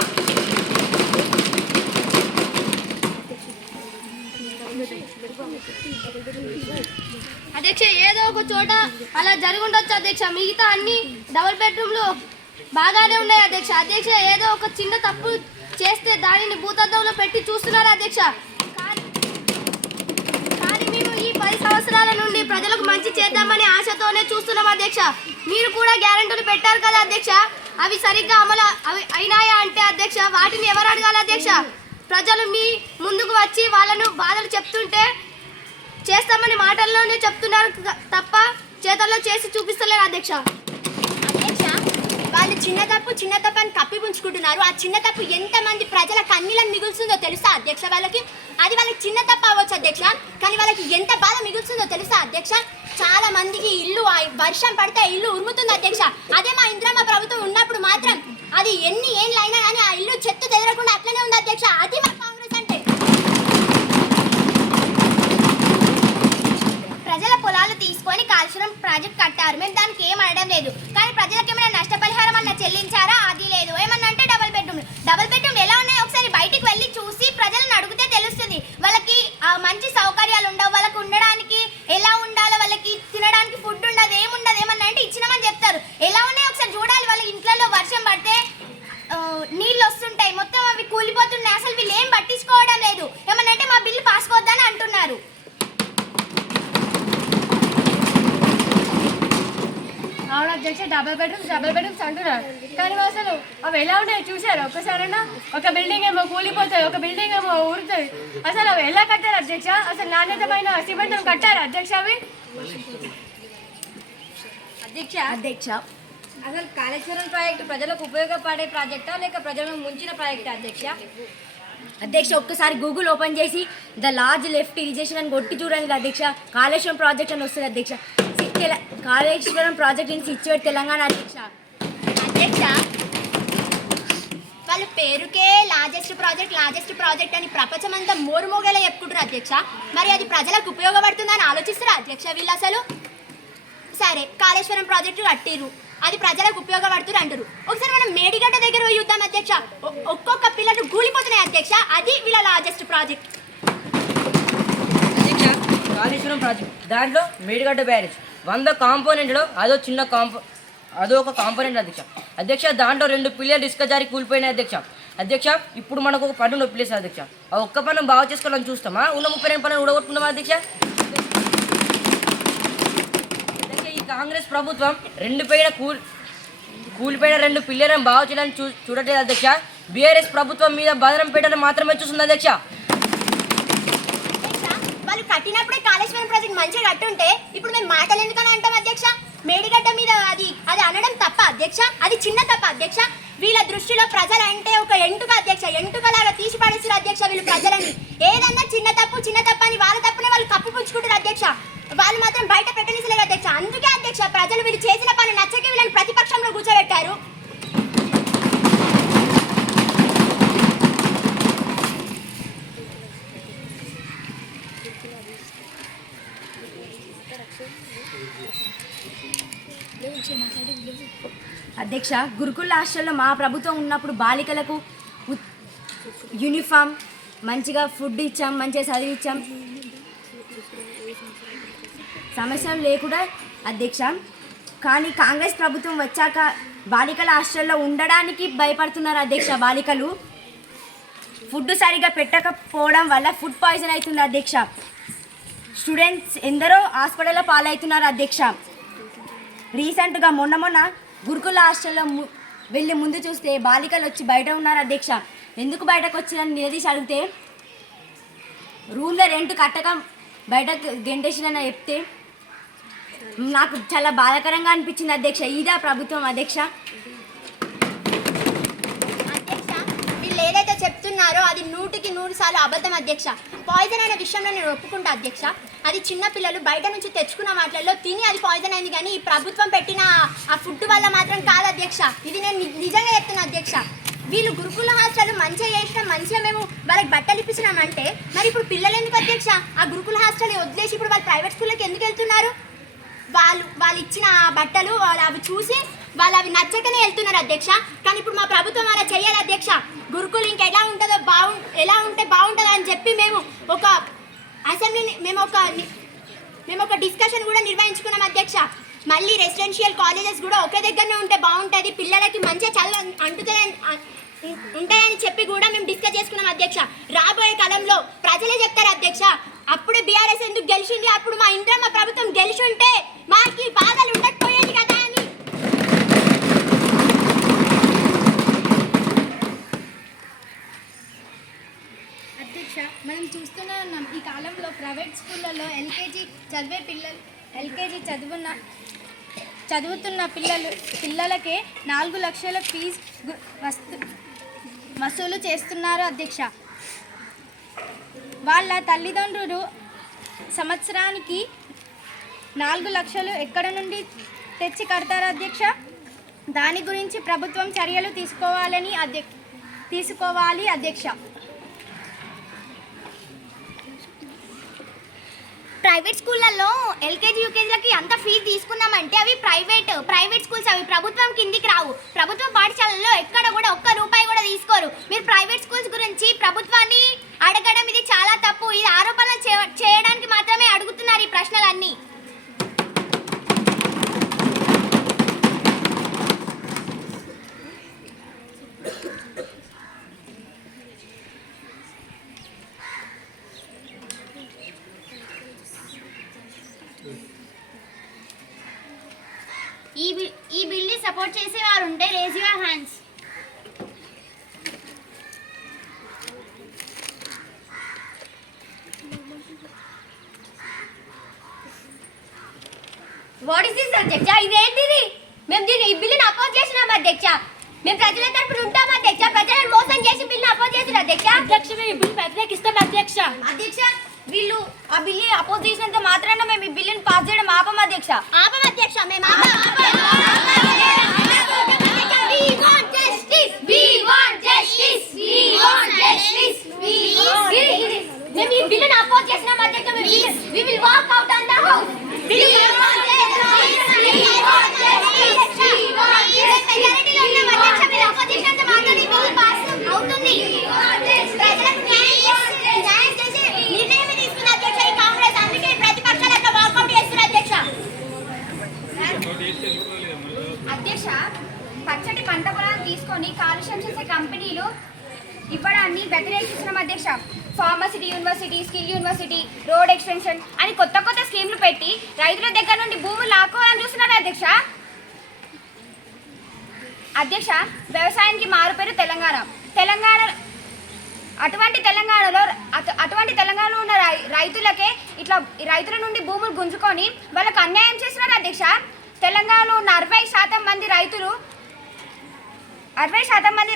అధ్యక్ష, ఏదో ఒక చోట అలా జరుగుండొచ్చు అధ్యక్ష. మిగతా అన్ని డబుల్ బెడ్రూమ్లు బాగానే ఉన్నాయి అధ్యక్ష. అధ్యక్ష, ఏదో ఒక చిన్న తప్పు చేస్తే దానిని భూతద్దంలో పెట్టి చూస్తున్నారు అధ్యక్ష. కానీ మేము ఈ 10 సంవత్సరాల నుండి ప్రజలకు మంచి చేద్దామని ఆశతోనే చూస్తున్నాం అధ్యక్ష. మీరు కూడా గ్యారెంటీలు పెట్టారు కదా అధ్యక్ష. అవి సరిగ్గా అవి అయినాయా అంటే అధ్యక్ష వాటిని ఎవరు అడగాలి అధ్యక్ష? ప్రజలు మీ ముందుకు వచ్చి వాళ్ళను బాధలు చెప్తుంటే చేస్తామని మాటల్లోనే చెప్తున్నారు తప్ప చేతల్లో చేసి చూపిస్తలేరు అధ్యక్ష. అధ్యక్ష, వాళ్ళు చిన్న తప్పు అని కప్పి పుంజుకుంటున్నారు. ఆ చిన్న తప్పు ఎంతమంది ప్రజల కన్నీళ్ళని మిగులుతుందో తెలుసా అధ్యక్ష? వాళ్ళకి చిన్న తప్పు అవ్వచ్చు అధ్యక్ష, కానీ వాళ్ళకి ఎంత బాధ మిగులుతుందో తెలుసా అధ్యక్ష? చాలా మందికి ఇల్లు వర్షం పడితే ఇల్లు ఉరుముతుంది అధ్యక్ష. అదే మా ఇందిరమ్మ ప్రభుత్వం ఉన్నప్పుడు మాత్రం అది ఎన్ని ఏళ్ళు అయినా కానీ ఆ ఇల్లు చెత్త చెదరకుండా అట్లనే ఉంది అధ్యక్ష. అది మా కాంగ్రెస్ అంటే. ప్రజల పొలాలు తీసుకొని కాళేశ్వరం ప్రాజెక్ట్ కట్టారు. మేము దానికి ఏం అనడం లేదు, కానీ ప్రజలకు ఏమైనా నష్టపరిహారం అన్న చెల్లించారా? అది లేదు. ఏమన్నా అంటే డబుల్ బెడ్రూమ్ ఎలా ఉన్నాయో ఒకసారి బయటికి వెళ్ళి చూసి ప్రజలను అడిగితే తెలుస్తుంది. వాళ్ళకి మంచి సౌకర్యాలు ఉండవు, వాళ్ళకి ఉండడానికి ఎలా ఉండాలో, వాళ్ళకి తినడానికి ఫుడ్ ఉండదు, ఏముండదు. ఏమన్నా అంటే ఇచ్చినామని చెప్తారు. ఎలా ఉన్నాయో ఒకసారి చూడాలి. వాళ్ళ ఇంట్లో వర్షం పడితే నీళ్ళు వస్తుంటాయి, మొత్తం అవి కూలిపోతున్నాయి. అసలు వీళ్ళు ఏం పట్టించుకోవడం లేదు. ఏమన్నా అంటే మా బిల్లు పాస్ పోద్దని అంటున్నారు. అవును అధ్యక్ష, డబుల్ బెడ్రూమ్స్ అంటున్నారు, కానీ అసలు అవి ఎలా ఉంటాయో చూసారు ఒక్కసారైనా? ఒక బిల్డింగ్ ఏమో కూలిపోతాయి, ఒక బిల్డింగ్ ఏమో ఊరుతాయి. అసలు అవి ఎలా కట్టారు అధ్యక్ష? అసలు నాణ్యతమైన సిమెంట్ కట్టారు అధ్యక్ష అవి? అధ్యక్ష, అసలు కాళేశ్వరం ప్రాజెక్టు ప్రజలకు ఉపయోగపడే ప్రాజెక్టా లేక ప్రజలను ముంచిన ప్రాజెక్టా అధ్యక్ష? అధ్యక్ష, ఒక్కసారి గూగుల్ ఓపెన్ చేసి ద లార్జ్ లెఫ్ట్ ఇరిగేషన్ అని కొట్టి చూడండి అధ్యక్ష. కాళేశ్వరం ప్రాజెక్ట్ అని వస్తుంది అధ్యక్ష. Kaleshwaram project in situate Telangana అధ్యక్ష. వాళ్ళ పేరుకే లార్జెస్ట్ ప్రాజెక్ట్ అని ప్రపంచమంతా మోరుమోగేలా చెప్పుకుంటారు అధ్యక్ష. మరి అది ప్రజలకు ఉపయోగపడుతుందని ఆలోచిస్తారా అధ్యక్ష వీళ్ళు? అసలు సరే కాళేశ్వరం ప్రాజెక్టు కట్టిరు, అది ప్రజలకు ఉపయోగపడుతురు అంటారు. ఒకసారి మనం మేడిగడ్డ దగ్గర పోయి చూద్దాం అధ్యక్ష. ఒక్కొక్క పిల్లలు కూలిపోతున్నాయి అధ్యక్ష. అది వీళ్ళ లార్జెస్ట్ ప్రాజెక్ట్. అధ్యక్ష, కాళేశ్వరం ప్రాజెక్ట్ దాంట్లో మేడిగడ్డ బ్యారేజ్ 100 కాంపోనెంట్లో అదో ఒక కాంపోనెంట్ అధ్యక్ష. అధ్యక్ష, దాంట్లో 2 పిల్లలు ఇసుక జారి కూలిపోయినాయి అధ్యక్ష. అధ్యక్ష, ఇప్పుడు మనకు ఒక పన్ను నొప్పిలేసారు అధ్యక్ష. ఆ ఒక్క పన్ను బాగా చేసుకోవాలని చూస్తామా, ఉన్న 32 పన్ను ఊడగొట్టుకున్నామా అధ్యక్ష? అధ్యక్ష, ఈ కాంగ్రెస్ ప్రభుత్వం కూలిపోయిన 2 పిల్లలను బాగు చేయడానికి చూడట్లేదు అధ్యక్ష. బీఆర్ఎస్ ప్రభుత్వం మీద బదరం పెట్టడం మాత్రమే చూస్తుంది అధ్యక్ష. వాళ్ళు కట్టినప్పుడే కాళేశ్వరం ప్రాజెక్ట్ మంచిగా కట్టుంటే ఇప్పుడు మేము మాటలు ఎందుకని అంటాం అధ్యక్ష? మేడిగడ్డ మీద అది అనడం తప్ప అధ్యక్ష? అది చిన్న తప్ప అధ్యక్ష? వీళ్ళ దృష్టిలో ప్రజలు అంటే ఒక ఎంటుక అధ్యక్ష. ఎంటుకలాగా తీసి పడేస్తారు అధ్యక్ష వీళ్ళు ప్రజలని. ఏదన్నా చిన్న తప్పు అని వాళ్ళ తప్పునే వాళ్ళు కప్పిపుచ్చుకుంటారు అధ్యక్ష. వాళ్ళు మాత్రం బయట పెట్టనిసలేదు అధ్యక్ష. అందుకే అధ్యక్ష ప్రజలు వీళ్ళు చేసిన పని నచ్చక వీళ్ళని ప్రతిపక్షంలో కూర్చోబెట్టారు. అధ్యక్ష, గురుకుల హాస్టల్లో మా ప్రభుత్వం ఉన్నప్పుడు బాలికలకు యూనిఫామ్, మంచిగా ఫుడ్ ఇచ్చాం, మంచిగా చదివించాం, సమస్యలు లేకుండా అధ్యక్ష. కానీ కాంగ్రెస్ ప్రభుత్వం వచ్చాక బాలికల హాస్టల్లో ఉండడానికి భయపడుతున్నారు అధ్యక్ష. బాలికలు ఫుడ్ సరిగా పెట్టకపోవడం వల్ల ఫుడ్ పాయిజన్ అవుతుంది అధ్యక్ష. స్టూడెంట్స్ ఎందరో హాస్పిటల్లో పాలవుతున్నారు అధ్యక్ష. రీసెంట్గా మొన్న గురుకుల హాస్టల్లో వెళ్ళి ముందు చూస్తే బాలికలు వచ్చి బయట ఉన్నారు అధ్యక్ష. ఎందుకు బయటకు వచ్చిరని నిలదీసి అడిగితే రూమ్లో రెంట్ కట్టక బయటకు గెంటేసిరని చెప్తే నాకు చాలా బాధాకరంగా అనిపించింది అధ్యక్ష. ఇదా ప్రభుత్వం అధ్యక్ష? వీళ్ళు ఏదైతే చెప్తున్నారో అది 100కి 100 అబద్ధం అధ్యక్ష. పాయిజన్ అనే విషయంలో నేను ఒప్పుకుంటా అధ్యక్ష. అది చిన్న పిల్లలు బయట నుంచి తెచ్చుకున్న వాటిల్లో తిని అది పాయిజన్ అయింది, కానీ ఈ ప్రభుత్వం పెట్టిన ఆ ఫుడ్ వల్ల మాత్రం కాదు అధ్యక్ష. ఇది నేను నిజంగా చెప్తున్నా అధ్యక్ష. వీళ్ళు గురుకుల హాస్టల్ మంచిగా చేసినాం, మంచిగా మేము వాళ్ళకి బట్టలు ఇప్పించినామంటే మరి ఇప్పుడు పిల్లలు ఎందుకు అధ్యక్ష ఆ గురుకుల హాస్టల్ వదిలేసి ఇప్పుడు వాళ్ళు ప్రైవేట్ స్కూళ్ళకి ఎందుకు వెళ్తున్నారు? వాళ్ళు ఇచ్చిన బట్టలు అవి చూసి వాళ్ళు అవి నచ్చకనే వెళ్తున్నారు అధ్యక్ష. కానీ ఇప్పుడు మా ప్రభుత్వం అలా చేయాలి అధ్యక్ష. గురుకులు ఇంకా ఎలా ఉంటుందో ఎలా ఉంటే బాగుంటుందో అని చెప్పి మేము ఒక అసెంబ్లీని మేము ఒక డిస్కషన్ కూడా నిర్వహించుకున్నాం అధ్యక్ష. మళ్ళీ రెసిడెన్షియల్ కాలేజెస్ కూడా ఒకే దగ్గరనే ఉంటే బాగుంటుంది, పిల్లలకి మంచిగా చదువు ఉంటాయని చెప్పి కూడా మేము డిస్కస్ చేసుకున్నాం అధ్యక్ష. రాబోయే కాలంలో ప్రజలే చెప్తారు అధ్యక్ష. అప్పుడు బీఆర్ఎస్ ఎందుకు గెలిచింది, అప్పుడు మా ఇంద్రమ్మ ప్రభుత్వం గెలిచి ఉంటే మాకు బాధలు ఉండకపోయేది కదా అని. అధ్యక్ష, మనం చూస్తూనే ఉన్నాం ఈ కాలంలో ప్రైవేట్ స్కూళ్ళల్లో ఎల్కేజీ చదువుతున్న పిల్లలకే 4 లక్షల ఫీజు వసూలు చేస్తున్నారు అధ్యక్ష. వాళ్ళ తల్లిదండ్రులు సంవత్సరానికి 4 లక్షలు ఎక్కడ నుండి తెచ్చి కడతారు అధ్యక్ష? దాని గురించి ప్రభుత్వం చర్యలు తీసుకోవాలి అధ్యక్ష. ప్రైవేట్ స్కూళ్ళల్లో ఎల్కేజీ యూకేజీలకి అంత ఫీజు తీసుకున్నామంటే అవి ప్రైవేట్ స్కూల్స్, అవి ప్రభుత్వం కిందికి రావు. ప్రభుత్వ పాఠశాలల్లో ఎక్కడ కూడా ₹1 కూడా తీసుకోరు. మీరు ప్రైవేట్ స్కూల్స్ గురించి ప్రభుత్వాన్ని అడగడం ఇది చాలా తప్పు. ఇది ఆరోపణలు చేయడానికి మాత్రమే అడుగుతున్నారు ఈ ప్రశ్నలన్నీ. ఈ బిల్ని సపోర్ట్ చేసేవారు ఉంటే raise your hands. What is this అధ్యక్ష? ఇదేంటిది? మేము ఈ బిల్లుని అపోజ్ చేసినాం అధ్యక్ష. మేము ప్రజల తరపున ఉంటాం అధ్యక్ష. ప్రజలను మోసం చేసి బిల్లుని అపోజ్ చేసిన అధ్యక్ష. మేము ఈ బిల్లు వ్యతిరేకిస్తాం అధ్యక్ష. వీళ్ళు ఆ బిల్లు అపోజ్ చేసినంత మాత్రాన మేము ఈ బిల్లుని పాస్ చేయడం ఆపం అధ్యక్ష. మేము మేము ఈ బిల్లుని అపోజ్ చేసినాం అధ్యక్ష. We will walk out on the house. అధ్యక్ష పచ్చటి పంట పొలాలను తీసుకొని కాలుష్యం చేసే కంపెనీలు ఇవ్వడాన్ని వ్యతిరేకిస్తున్నాం అధ్యక్ష. ఫార్మసిటీ university, skill university, road extension అని కొత్త కొత్త స్కీమ్లు పెట్టి రైతుల దగ్గర నుండి భూములు లాక్కోవాలని చూస్తున్నారు అధ్యక్ష. అధ్యక్ష వ్యవసాయానికి మారుపేరు తెలంగాణ అటువంటి తెలంగాణలో ఉన్న రైతులకే ఇట్లా రైతుల నుండి భూములు గుంజుకొని వాళ్ళకు అన్యాయం చేస్తున్నారు అధ్యక్ష. తెలంగాణలో ఉన్న 60% మంది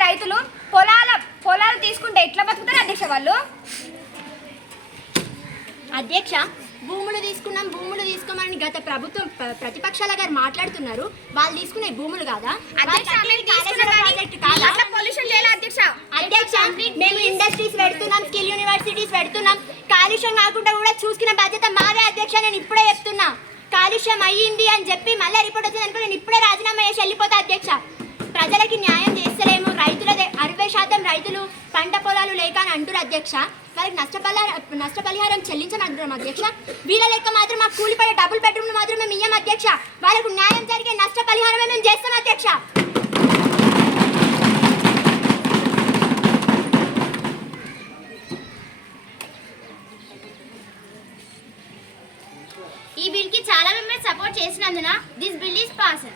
రైతులు పొలాలు తీసుకుంటే ఎట్లా బతుకుతారు అధ్యక్ష వాళ్ళు? అధ్యక్ష, భూములు తీసుకోమని గత ప్రభుత్వం ప్రతిపక్షాల గారు మాట్లాడుతున్నారు. వాళ్ళు తీసుకునే భూములు కాదా? అధ్యక్ష మేము ఇండస్ట్రీస్ పెడుతున్నాం, స్కిల్ యూనివర్సిటీస్ పెడుతున్నాం. కాలుష్యం కాకుండా కూడా చూసుకునే బాధ్యత మాదే అధ్యక్ష. నేను ఇప్పుడే చెప్తున్నా, కాలుష్యం అయ్యింది అని చెప్పి మళ్ళీ రిపోర్ట్ వచ్చింది అనుకో నేను ఇప్పుడే రాజీనామా చేసి వెళ్ళిపోతా అధ్యక్ష. ప్రజలకి న్యాయం చేస్తలేము. 60% రైతులు పంట పొలాలు లేక అని అంటారు అధ్యక్ష. వాళ్ళకి నష్టపరిహారం చెల్లించమంటున్నాం అధ్యక్ష. వీళ్ళ లెక్క మాత్రం మాకు కూలిపడే డబుల్ బెడ్రూమ్లు మాత్రం మేము ఇయ్యం అధ్యక్ష. వాళ్ళకు న్యాయం జరిగే నష్టపరిహారమే మేము చేస్తాం అధ్యక్ష. ఈ బిల్ కి చాలా మెంబర్స్ సపోర్ట్ చేసినందున this bill is passed.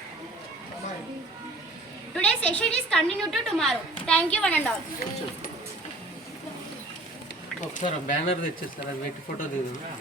Today session is continue to tomorrow. Thank you one and all. ఒకసారి బ్యానర్ తెచ్చేస్తారా? పెట్టి ఫోటో దిగుదాం.